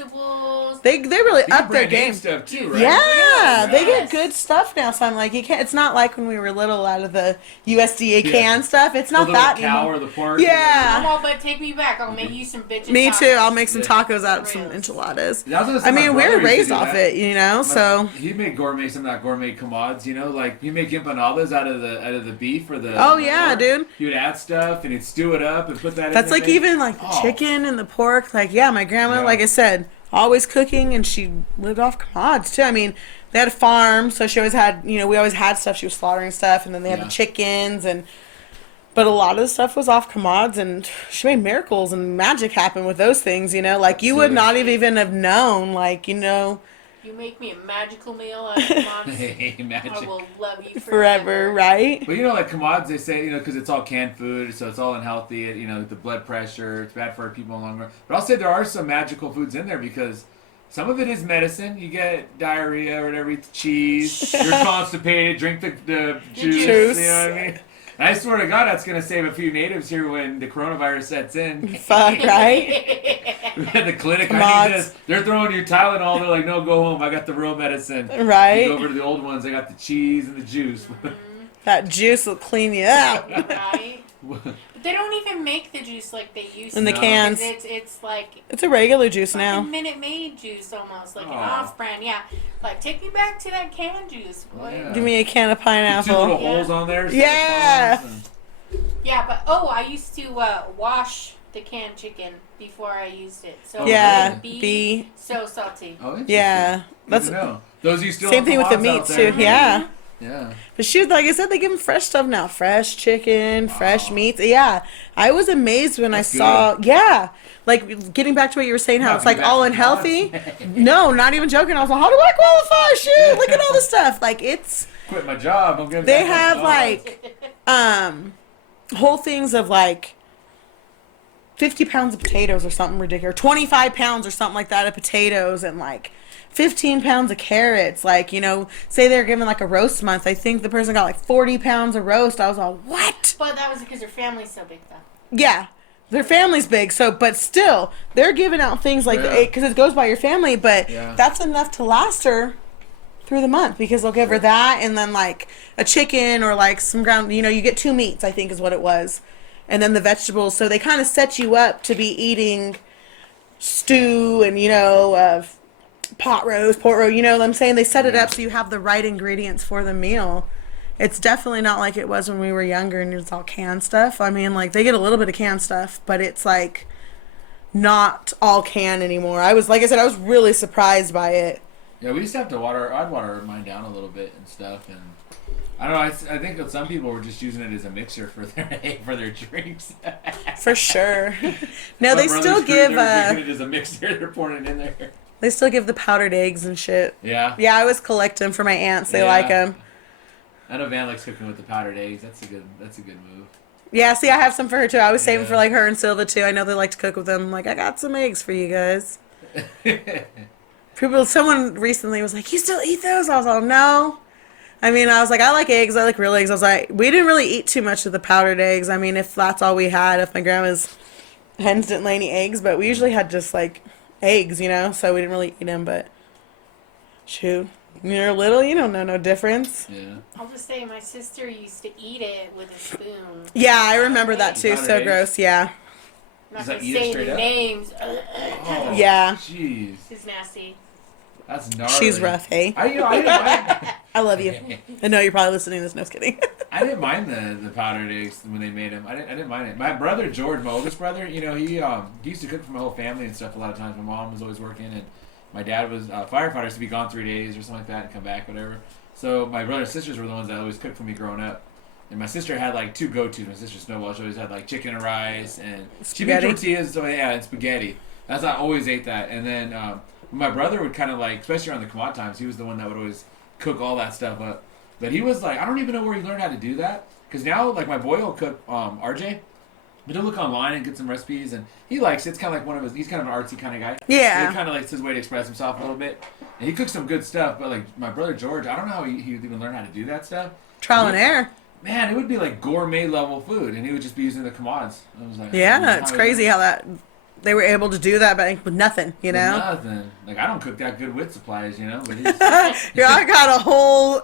vegetables. They really They up their brand name game. stuff too, right? Yeah, they Yes. get good stuff now. So I'm like, you can't. It's not like when we were little out of the USDA Yeah. can stuff. It's The not little that cow anymore. or the pork. Yeah. Come on, but take me back. I'll make you some bitches. Me too. I'll make some Yeah. tacos out of some Real. enchiladas. And I was gonna say I my mean, we brother were used to raised do off that. it, you know. So. He made gourmet, some not gourmet commods, you know, like he made empanadas out of the beef or the. Oh yeah, pork. dude. He would add stuff and he'd stew it up and put that. That's in like there. even like the Oh. chicken and the pork. Like yeah, my grandma, Yeah. like I said, always cooking, and she lived off commods too. I mean, they had a farm, so she always had, you know, we always had stuff. She was slaughtering stuff, and then they had Yeah. the chickens, and but a lot of the stuff was off commods, and she made miracles and magic happen with those things. You know, like you would not have even have known, like you know, You make me a magical meal out of commods. Hey, I magic. will love you forever, right? But you know, like commods, they say, you know, because it's all canned food, so it's all unhealthy. You know, the blood pressure, it's bad for people in the long run. But I'll say there are some magical foods in there because Some of it is medicine. You get diarrhea or whatever, eat the cheese. You're constipated, drink the juice. You know what I mean? And I swear to God, that's going to save a few natives here when the coronavirus sets in. Fuck, right? At the clinic, I need this. They're throwing you Tylenol. They're like, no, go home. I got the real medicine. Right. You go over to the old ones. I got the cheese and the juice. That juice will clean you out. Right? But they don't even make the juice like they used to. In the cans. It's like... It's a regular juice like now. a Minute Maid juice almost. Like an off-brand. Yeah. Like, take me back to that canned juice. Yeah. Give me a can of pineapple. 2 little holes on there. Yeah. Yeah, but I used to wash the canned chicken before I used it. So Yeah, it would be be so salty. Oh, interesting. yeah. That's those you still same thing with the meat too. Yeah. Yeah. But shoot, like I said, they give them fresh stuff now. Fresh chicken, fresh meats. Yeah. I was amazed when That's I saw, good. yeah. Like, getting back to what you were saying, how Wow, it's like you all got unhealthy. odds. No, not even joking. I was like, how do I qualify? Shoot, look at all this stuff. Like, it's, Quit my job. I'm gonna. they have like, whole things of like 50 pounds of potatoes or something ridiculous. 25 pounds or something like that of potatoes and like 15 pounds of carrots. Like, you know, say they're given like a roast month. I think the person got like 40 pounds of roast. I was all, what? But that was because their family's so big, though. Yeah. Their family's big, so, but still, they're giving out things like, because it goes by your family, but that's enough to last her through the month, because they'll give her that, and then, like, a chicken, or, like, some ground, you know, you get 2 meats, I think is what it was, and then the vegetables, so they kind of set you up to be eating stew, and, you know, pot roast, pork roast, you know what I'm saying? They set it up so you have the right ingredients for the meal. It's definitely not like it was when we were younger and it's all canned stuff. I mean, like, they get a little bit of canned stuff, but it's, like, not all canned anymore. I was, like I said, I was really surprised by it. Yeah, we used to have to I'd water mine down a little bit and stuff, and I don't know, I think that some people were just using it as a mixer for their drinks. For sure. No, My they brother's still crew, give, they're drinking it as a mixer, they're pouring it in there. they still give the powdered eggs and shit. Yeah. Yeah, I always collect them for my aunts. They like them. I know Van likes cooking with the powdered eggs. That's a good move. Yeah, see, I have some for her too. I was saving for like her and Silva too. I know they like to cook with them. I'm like, I got some eggs for you guys. Someone recently was like, you still eat those? I was like, no. I mean, I was like, I like eggs. I like real eggs. I was like, we didn't really eat too much of the powdered eggs. I mean, if that's all we had, if my grandma's hens didn't lay any eggs, but we usually had just like eggs, you know, so we didn't really eat them, but shoot. When you're little, you don't know no difference. Yeah. I'll just say my sister used to eat it with a spoon. Yeah, I remember that too. So gross, yeah. I'm not Does that going to eat it say straight any up? names. Oh, Yeah. Jeez. It's nasty. That's gnarly. She's rough, hey? I didn't mind. I love you. I know you're probably listening to this. No, just kidding. I didn't mind the powdered eggs when they made them. I didn't mind it. My brother George, my oldest brother, you know, he used to cook for my whole family and stuff a lot of times. My mom was always working, and my dad was firefighters to be gone 3 days or something like that and come back, whatever. So my brother and sisters were the ones that always cooked for me growing up. And my sister had like 2 go-tos. My sister Snowball, she always had like chicken and rice, and she made Spaghetti? tortillas, so yeah, and spaghetti. I always ate that. And then my brother would kind of like, especially around the commodity times, he was the one that would always cook all that stuff up. But he was like, I don't even know where he learned how to do that. Because now, like, my boy will cook RJ. But he'll look online and get some recipes, and he likes it. It's kind of like one of his, he's kind of an artsy kind of guy. Yeah. He kind of likes his way to express himself a little bit. And he cooks some good stuff, but like my brother George, I don't know how he would even learn how to do that stuff. Trial and error. Man, it would be like gourmet level food, and he would just be using the commodities. I was like, Yeah, it's crazy how that they were able to do that, but with nothing, you know? Nothing. Like, I don't cook that good with supplies, you know? But he's, Yeah, I got a whole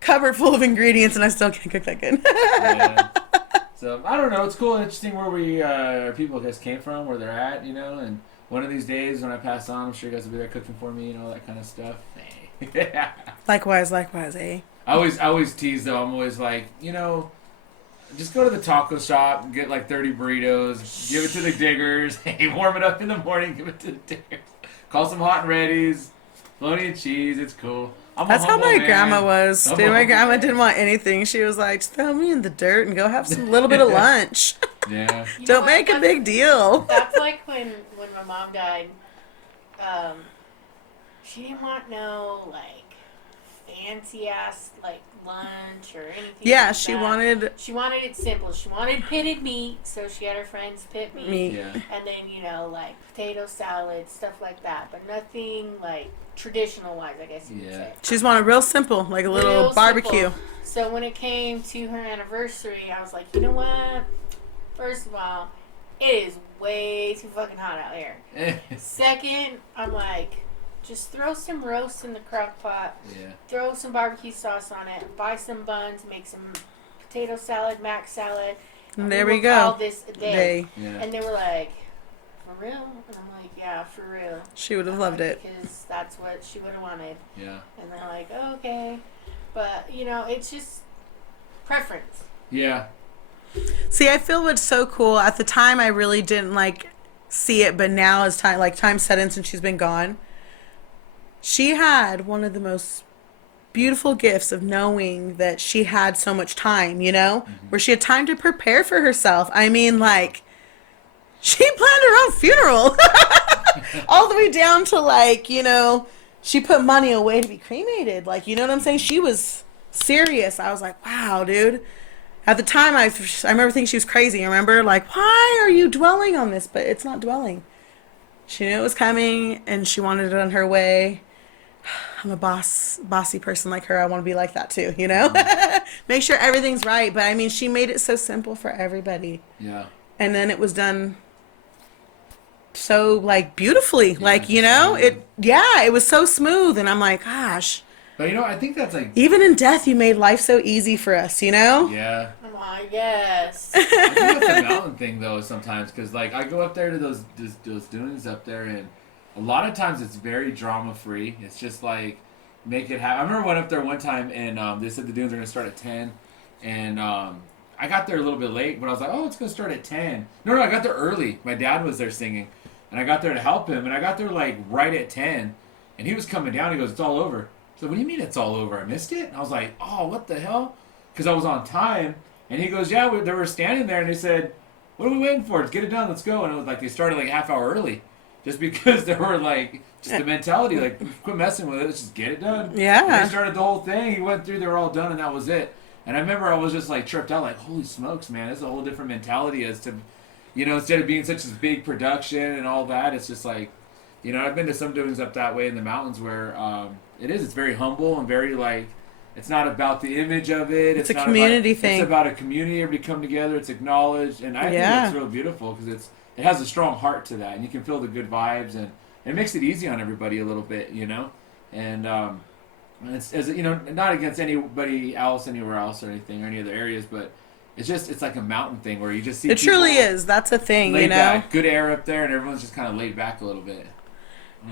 cupboard full of ingredients, and I still can't cook that good. yeah. So, I don't know. It's cool and interesting where our people guys came from, where they're at, you know? And one of these days when I pass on, I'm sure you guys will be there cooking for me and all that kind of stuff. Likewise, eh? I always tease, though. I'm always like, you know, just go to the taco shop and get like 30 burritos, give it to the diggers, hey, warm it up in the morning, give it to the diggers. Call some hot and readies, bologna and cheese, it's cool. That's how my grandma was. I'm Dude, my a grandma humble didn't want anything. She was like, just throw me in the dirt and go have some little bit of lunch. Yeah. You know Don't what? make a big deal. That's like when my mom died. She didn't want no like fancy ass like lunch or anything. Yeah, like she that. wanted it simple. She wanted pitted meat, so she had her friends pit meat. Yeah. And then, like potato salad, stuff like that. But nothing like traditional wise, I guess you could say. She's wanted real simple, like a little Real barbecue. simple. So when it came to her anniversary, I was like, you know what? First of all, it is way too fucking hot out here. Second, I'm like, just throw some roast in the crock pot. Yeah. Throw some barbecue sauce on it. Buy some buns. Make some potato salad, mac salad. And there we we go. Call this a day. Yeah. And they were like, for real? And I'm like, yeah, for real. She would have loved it. Because that's what she would have wanted. Yeah. And they're like, oh, okay. But, it's just preference. Yeah. See, I feel what's so cool. At the time, I really didn't see it, but now as time set in since she's been gone, she had one of the most beautiful gifts of knowing that she had so much time, where she had time to prepare for herself. I mean, she planned her own funeral all the way down to she put money away to be cremated. You know what I'm saying? She was serious. I was like, wow, dude. At the time, I remember thinking she was crazy. I remember, why are you dwelling on this? But it's not dwelling. She knew it was coming, and she wanted it on her way. I'm a bossy person like her. I want to be like that, too, Make sure everything's right. But, I mean, she made it so simple for everybody. Yeah. And then it was done so, beautifully. It was so smooth. And I'm like, gosh. But, I think that's even in death, you made life so easy for us, Yeah. Oh, yes. I think that's a mountain thing, though, sometimes. Because, I go up there to those dunes up there, and a lot of times it's very drama-free. It's just, make it happen. I remember I went up there one time, and they said the dunes are going to start at 10. And I got there a little bit late, but I was like, oh, it's going to start at 10. No, I got there early. My dad was there singing. And I got there to help him, and I got there, right at 10. And he was coming down. He goes, it's all over. So what do you mean it's all over? I missed it? And I was like, oh, what the hell? Because I was on time. And he goes, yeah, they were standing there, and they said, what are we waiting for? Just get it done. Let's go. And it was they started half hour early. Just because they were just the mentality, quit messing with it. Let's just get it done. Yeah. And they started the whole thing. He went through. They were all done, and that was it. And I remember I was just tripped out, holy smokes, man. It's a whole different mentality as to, instead of being such a big production and all that, it's just I've been to some doings up that way in the mountains where it's very humble and very it's not about the image of it. It's a community thing. It's about a community. Everybody come together. It's acknowledged, and I think it's real beautiful because it has a strong heart to that, and you can feel the good vibes, and it makes it easy on everybody a little bit, and it's not against anybody else anywhere else or anything or any other areas, but it's like a mountain thing where you just see it truly is. That's a thing, laid back, good air up there, and everyone's just kind of laid back a little bit.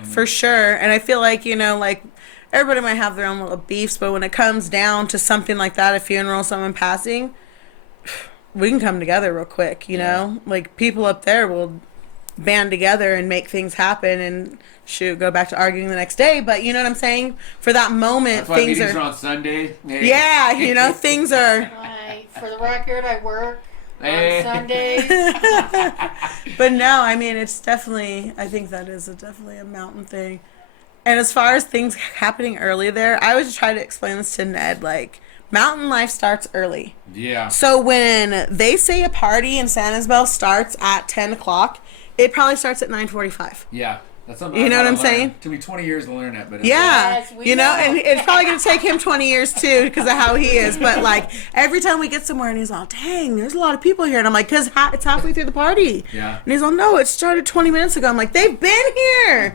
For sure. And I feel everybody might have their own little beefs, but when it comes down to something like that, a funeral, someone passing, we can come together real quick, people up there will band together and make things happen and go back to arguing the next day. But you know what I'm saying? For that moment, that's why things meetings are on Sunday. Hey. Yeah, things are. For the record, I work on Sundays. But no, I mean, it's definitely, I think that is definitely a mountain thing. And as far as things happening early there, I always try to explain this to Ned, mountain life starts early. Yeah. So when they say a party in San Ysabel starts at 10 o'clock, it probably starts at 9:45. Yeah. That's something you know what I'm saying? It took me 20 years to learn that, but yeah, yes, and it's probably going to take him 20 years too because of how he is. But every time we get somewhere and he's all, dang, there's a lot of people here. And I'm like, because it's halfway through the party. Yeah. And he's all, no, it started 20 minutes ago. I'm like, they've been here.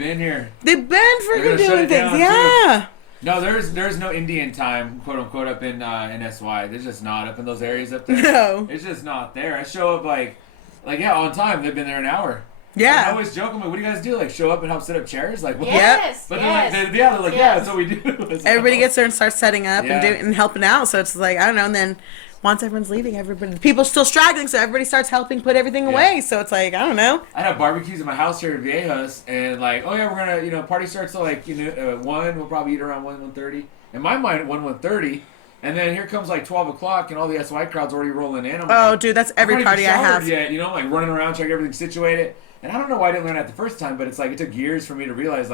They've been freaking doing things. Yeah. No, there's no Indian time, quote unquote, up in SY. There's just not up in those areas up there. No. It's just not there. I show up on time. They've been there an hour. Yeah. I always joke, I'm like, what do you guys do? Show up and help set up chairs? What? Yes. But yes. they're like, yeah, that's what we do. Everybody gets there and starts setting up and helping out. So it's I don't know. And then once everyone's leaving, the people's still straggling. So everybody starts helping put everything away. So it's I don't know. I have barbecues in my house here in Viejas. And oh yeah, we're going to, party starts till 1. We'll probably eat around 1:30. In my mind, at 1:30. And then here comes 12 o'clock and all the SY crowd's already rolling in. I'm dude, that's every party I have. Yet, running around, check everything situated. And I don't know why I didn't learn that the first time, but it's it took years for me to realize,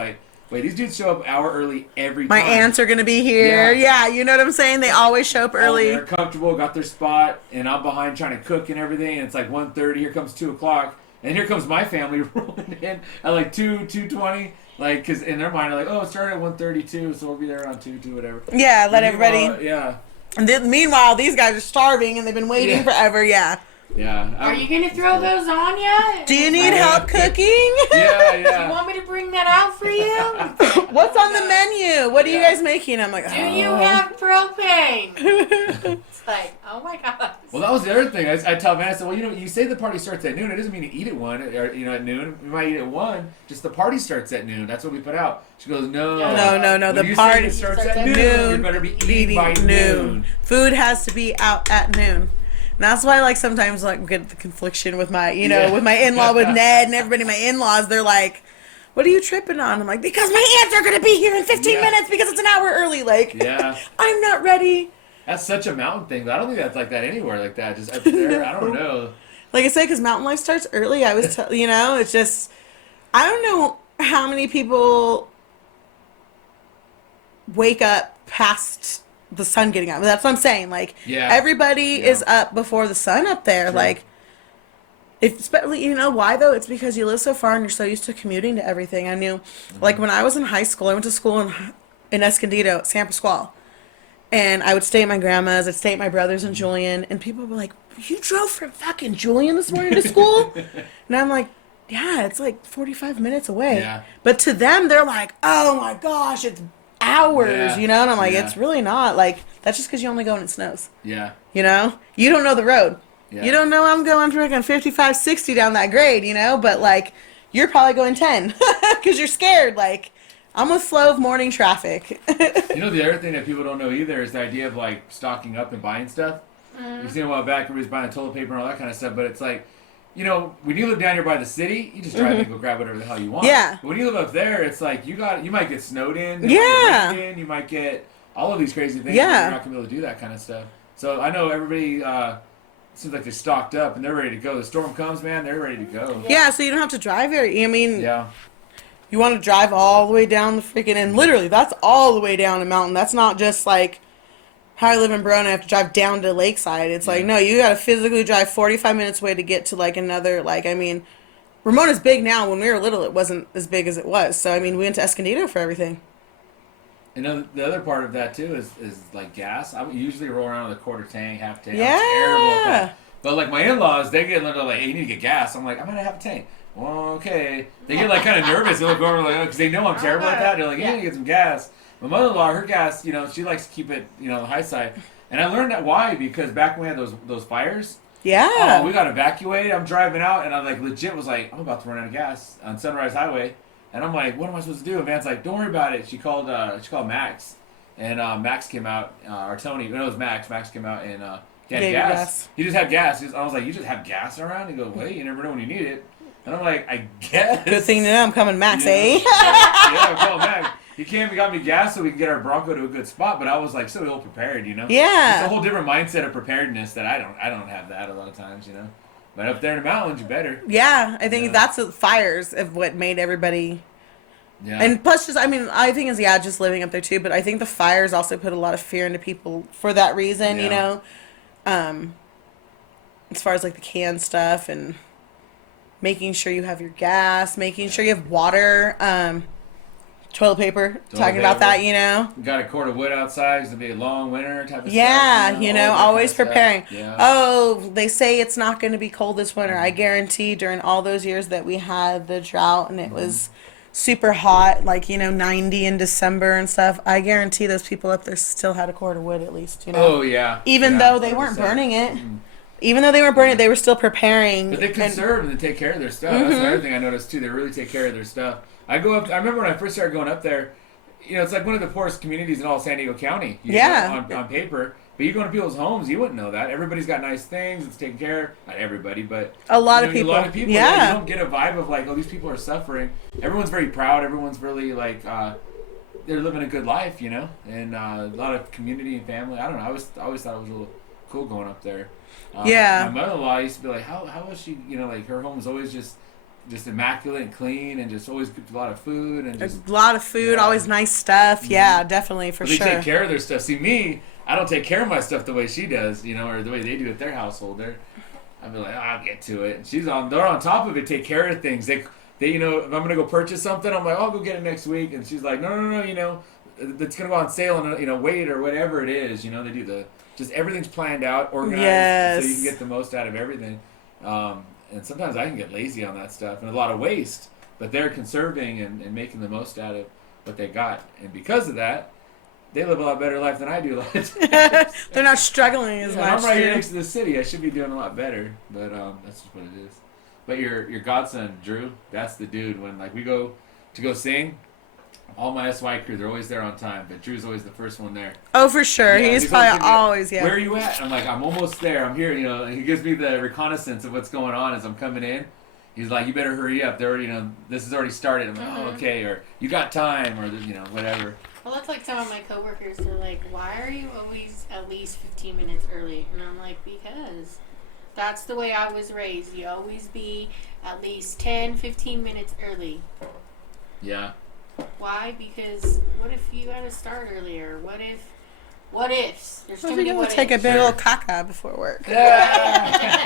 wait, these dudes show up an hour early every My time. aunts are gonna be here. Yeah, you know what I'm saying? They always show up early. They're comfortable, got their spot, and I'm behind trying to cook and everything, and it's like 1:30, here comes 2 o'clock, and here comes my family rolling in at like 2:20, like, because in their mind, they're like, oh, it started at 1:32, so we'll be there around 2, whatever. Yeah, let everybody... Yeah. And then, meanwhile, these guys are starving, and they've been waiting forever, Yeah. Are you going to throw those on ya? Do you need help cooking? Yeah. Do you want me to bring that out for you? What's on the menu? What are you guys making? I'm like, Do you have propane? It's like, oh my god. Well, that was the other thing. I tell Vanessa, I said, well, you say the party starts at noon. It doesn't mean you eat at 1 or at noon. We might eat at 1. Just the party starts at noon. That's what we put out. She goes, no. No. When The party starts at noon. You better be eating by noon. Food has to be out at noon. And that's why, like, sometimes, like, we get the confliction with my, with my in-law, with Ned and everybody, my in-laws, they're like, what are you tripping on? I'm like, because my aunts are going to be here in 15 minutes because it's an hour early. Like, I'm not ready. That's such a mountain thing. I don't think that's like that anywhere like that. Just up there, I don't know. Like I said, because mountain life starts early. I was, it's just, I don't know how many people wake up past the sun getting up. That's what I'm saying. Like, everybody is up before the sun up there. True. Like, especially, you know why though? It's because you live so far and you're so used to commuting to everything. I knew, like, when I was in high school, I went to school in Escondido, San Pasqual. And I would stay at my grandma's, I'd stay at my brother's in Julian, and people were like, you drove from fucking Julian this morning to school? And I'm like, yeah, it's like 45 minutes away. Yeah. But to them, they're like, oh my gosh, it's hours, And I'm like, it's really not. Like, that's just because you only go when it snows. Yeah. You don't know the road. Yeah. You don't know I'm going freaking 55, 60 down that grade, But, like, you're probably going 10 because you're scared, like. I'm with flow of morning traffic. The other thing that people don't know either is the idea of, like, stocking up and buying stuff. You've seen a while back, everybody's buying toilet paper and all that kind of stuff, but it's like, when you live down here by the city, you just drive and go grab whatever the hell you want. Yeah. But when you live up there, it's like, you might get snowed in. You might get all of these crazy things. Yeah. You're not going to be able to do that kind of stuff. So I know everybody, seems like they're stocked up and they're ready to go. The storm comes, man, they're ready to go. Yeah, so you don't have to drive very, you want to drive all the way down the freaking, and literally, that's all the way down the mountain. That's not just like how I live in Verona, I have to drive down to Lakeside. It's like, no, you got to physically drive 45 minutes away to get to like another, like, Ramona's big now. When we were little, it wasn't as big as it was. So, we went to Escondido for everything. And the other part of that, too, is like gas. I usually roll around with a quarter tank, half tank. Yeah. I'm terrible at that. But, like, my in-laws, they get a little like, hey, you need to get gas. I'm like, I'm going to have a tank. Well, okay. They get, like, kind of nervous. They look over, like, because they know I'm terrible at that. They're like, you need to get some gas. My mother-in-law, her gas, she likes to keep it, on the high side. And I learned that why, because back when we had those fires, we got evacuated. I'm driving out, and I, like, legit was like, I'm about to run out of gas on Sunrise Highway. And I'm like, what am I supposed to do? And Van's like, don't worry about it. She called Max. And Max came out, or Tony. No, it was Max. Max came out, and he had gas. He just had gas. I was like, you just have gas around? He goes, wait, you never know when you need it. And I'm like, I guess. Good thing to know I'm coming Max, eh? I'm calling Max. He got me gas so we can get our Bronco to a good spot, but I was like so ill prepared, Yeah. It's a whole different mindset of preparedness that I don't have that a lot of times, But up there in the mountains, you better. Yeah, I think that's the fires of what made everybody. Yeah. And plus, just I think just living up there too. But I think the fires also put a lot of fear into people for that reason, as far as like the canned stuff and making sure you have your gas, making sure you have water, toilet paper, about that, You got a cord of wood outside, it's going to be a long winter type of stuff. Yeah, always preparing. Yeah. Oh, they say it's not going to be cold this winter. I guarantee during all those years that we had the drought and it was super hot, like, 90 in December and stuff, I guarantee those people up there still had a cord of wood at least, Oh, yeah. Even though they weren't burning it. Mm-hmm. Even though they weren't burning it, they were still preparing. But they conserve and they take care of their stuff. That's the other thing I noticed, too. They really take care of their stuff. I remember when I first started going up there, it's like one of the poorest communities in all San Diego County. On paper. But you go into people's homes, you wouldn't know that. Everybody's got nice things. It's taken care of. Not everybody, but a lot of people. A lot of people. Yeah. You don't get a vibe of like, oh, these people are suffering. Everyone's very proud. Everyone's really like, they're living a good life, And a lot of community and family. I don't know. I always thought it was a little cool going up there. My mother-in-law used to be like, how was she, like her home was always just just immaculate and clean, and just always cooked a lot of food and just A lot of food, Yeah. always nice stuff. Yeah, definitely, for But they sure. take care of their stuff. See, me, I don't take care of my stuff the way she does, you know, or the way they do at their household. I'd be like, I'll get to it. And they're on top of it, take care of things. They, you know, if I'm going to go purchase something, I'm like, I'll go get it next week. And she's like, no, you know, it's going to go on sale and, you know, wait or whatever it is. You know, they do just everything's planned out, organized, Yes. so you can get the most out of everything. And sometimes I can get lazy on that stuff and a lot of waste. But they're conserving and making the most out of what they got. And because of that, they live a lot better life than I do. They're not struggling as much. I'm right here dude. next to the city. I should be doing a lot better, but that's just what it is. But your godson Drew, that's the dude. When like we go to sing, all my SY crew, they're always there on time, but Drew's always the first one there. Oh, for sure. Yeah, he's probably giving me, always, yeah. Where are you at? I'm like, I'm almost there. I'm here. You know, and he gives me the reconnaissance of what's going on as I'm coming in. He's like, you better hurry up. They're already, you know, this has already started. I'm like, oh, okay, or you got time, or you know, whatever. Well, that's like some of my coworkers. They're like, "Why are you always at least 15 minutes early?" And I'm like, "Because that's the way I was raised. You always be at least 10, 15 minutes early." Yeah. Why? Because what if you got to start earlier? What ifs? There's too Well, many you what will take a ifs. big Sure. old caca before work. Yeah.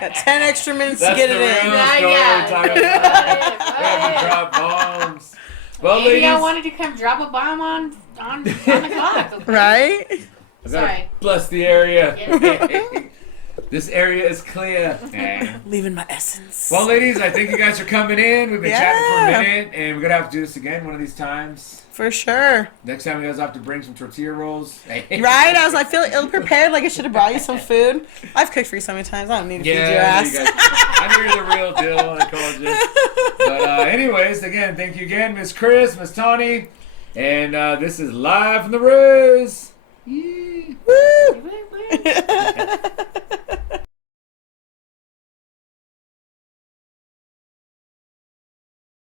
Got 10 extra minutes That's to get the it in. real story Yeah. we're talking about. We have to drop bombs. Well, Maybe I ladies, wanted to come drop a bomb on the clock. Okay? Right? I gotta Sorry. bless the area. Yeah. This area is clear. Leaving my essence. Well, ladies, I thank you guys for coming in. We've been chatting for Yeah. a minute, and we're gonna have to do this again one of these times. For sure. Next time, you guys have to bring some tortilla rolls. Right? I feel ill prepared, like I should have brought you some food. I've cooked for you so many times. I don't need to feed your Yeah, ass. you guys, I knew you're the real deal. I called you. But anyways, again, thank you again, Miss Chris, Miss Tawny, and this is live from the Rez. Yeah. Woo! Wait.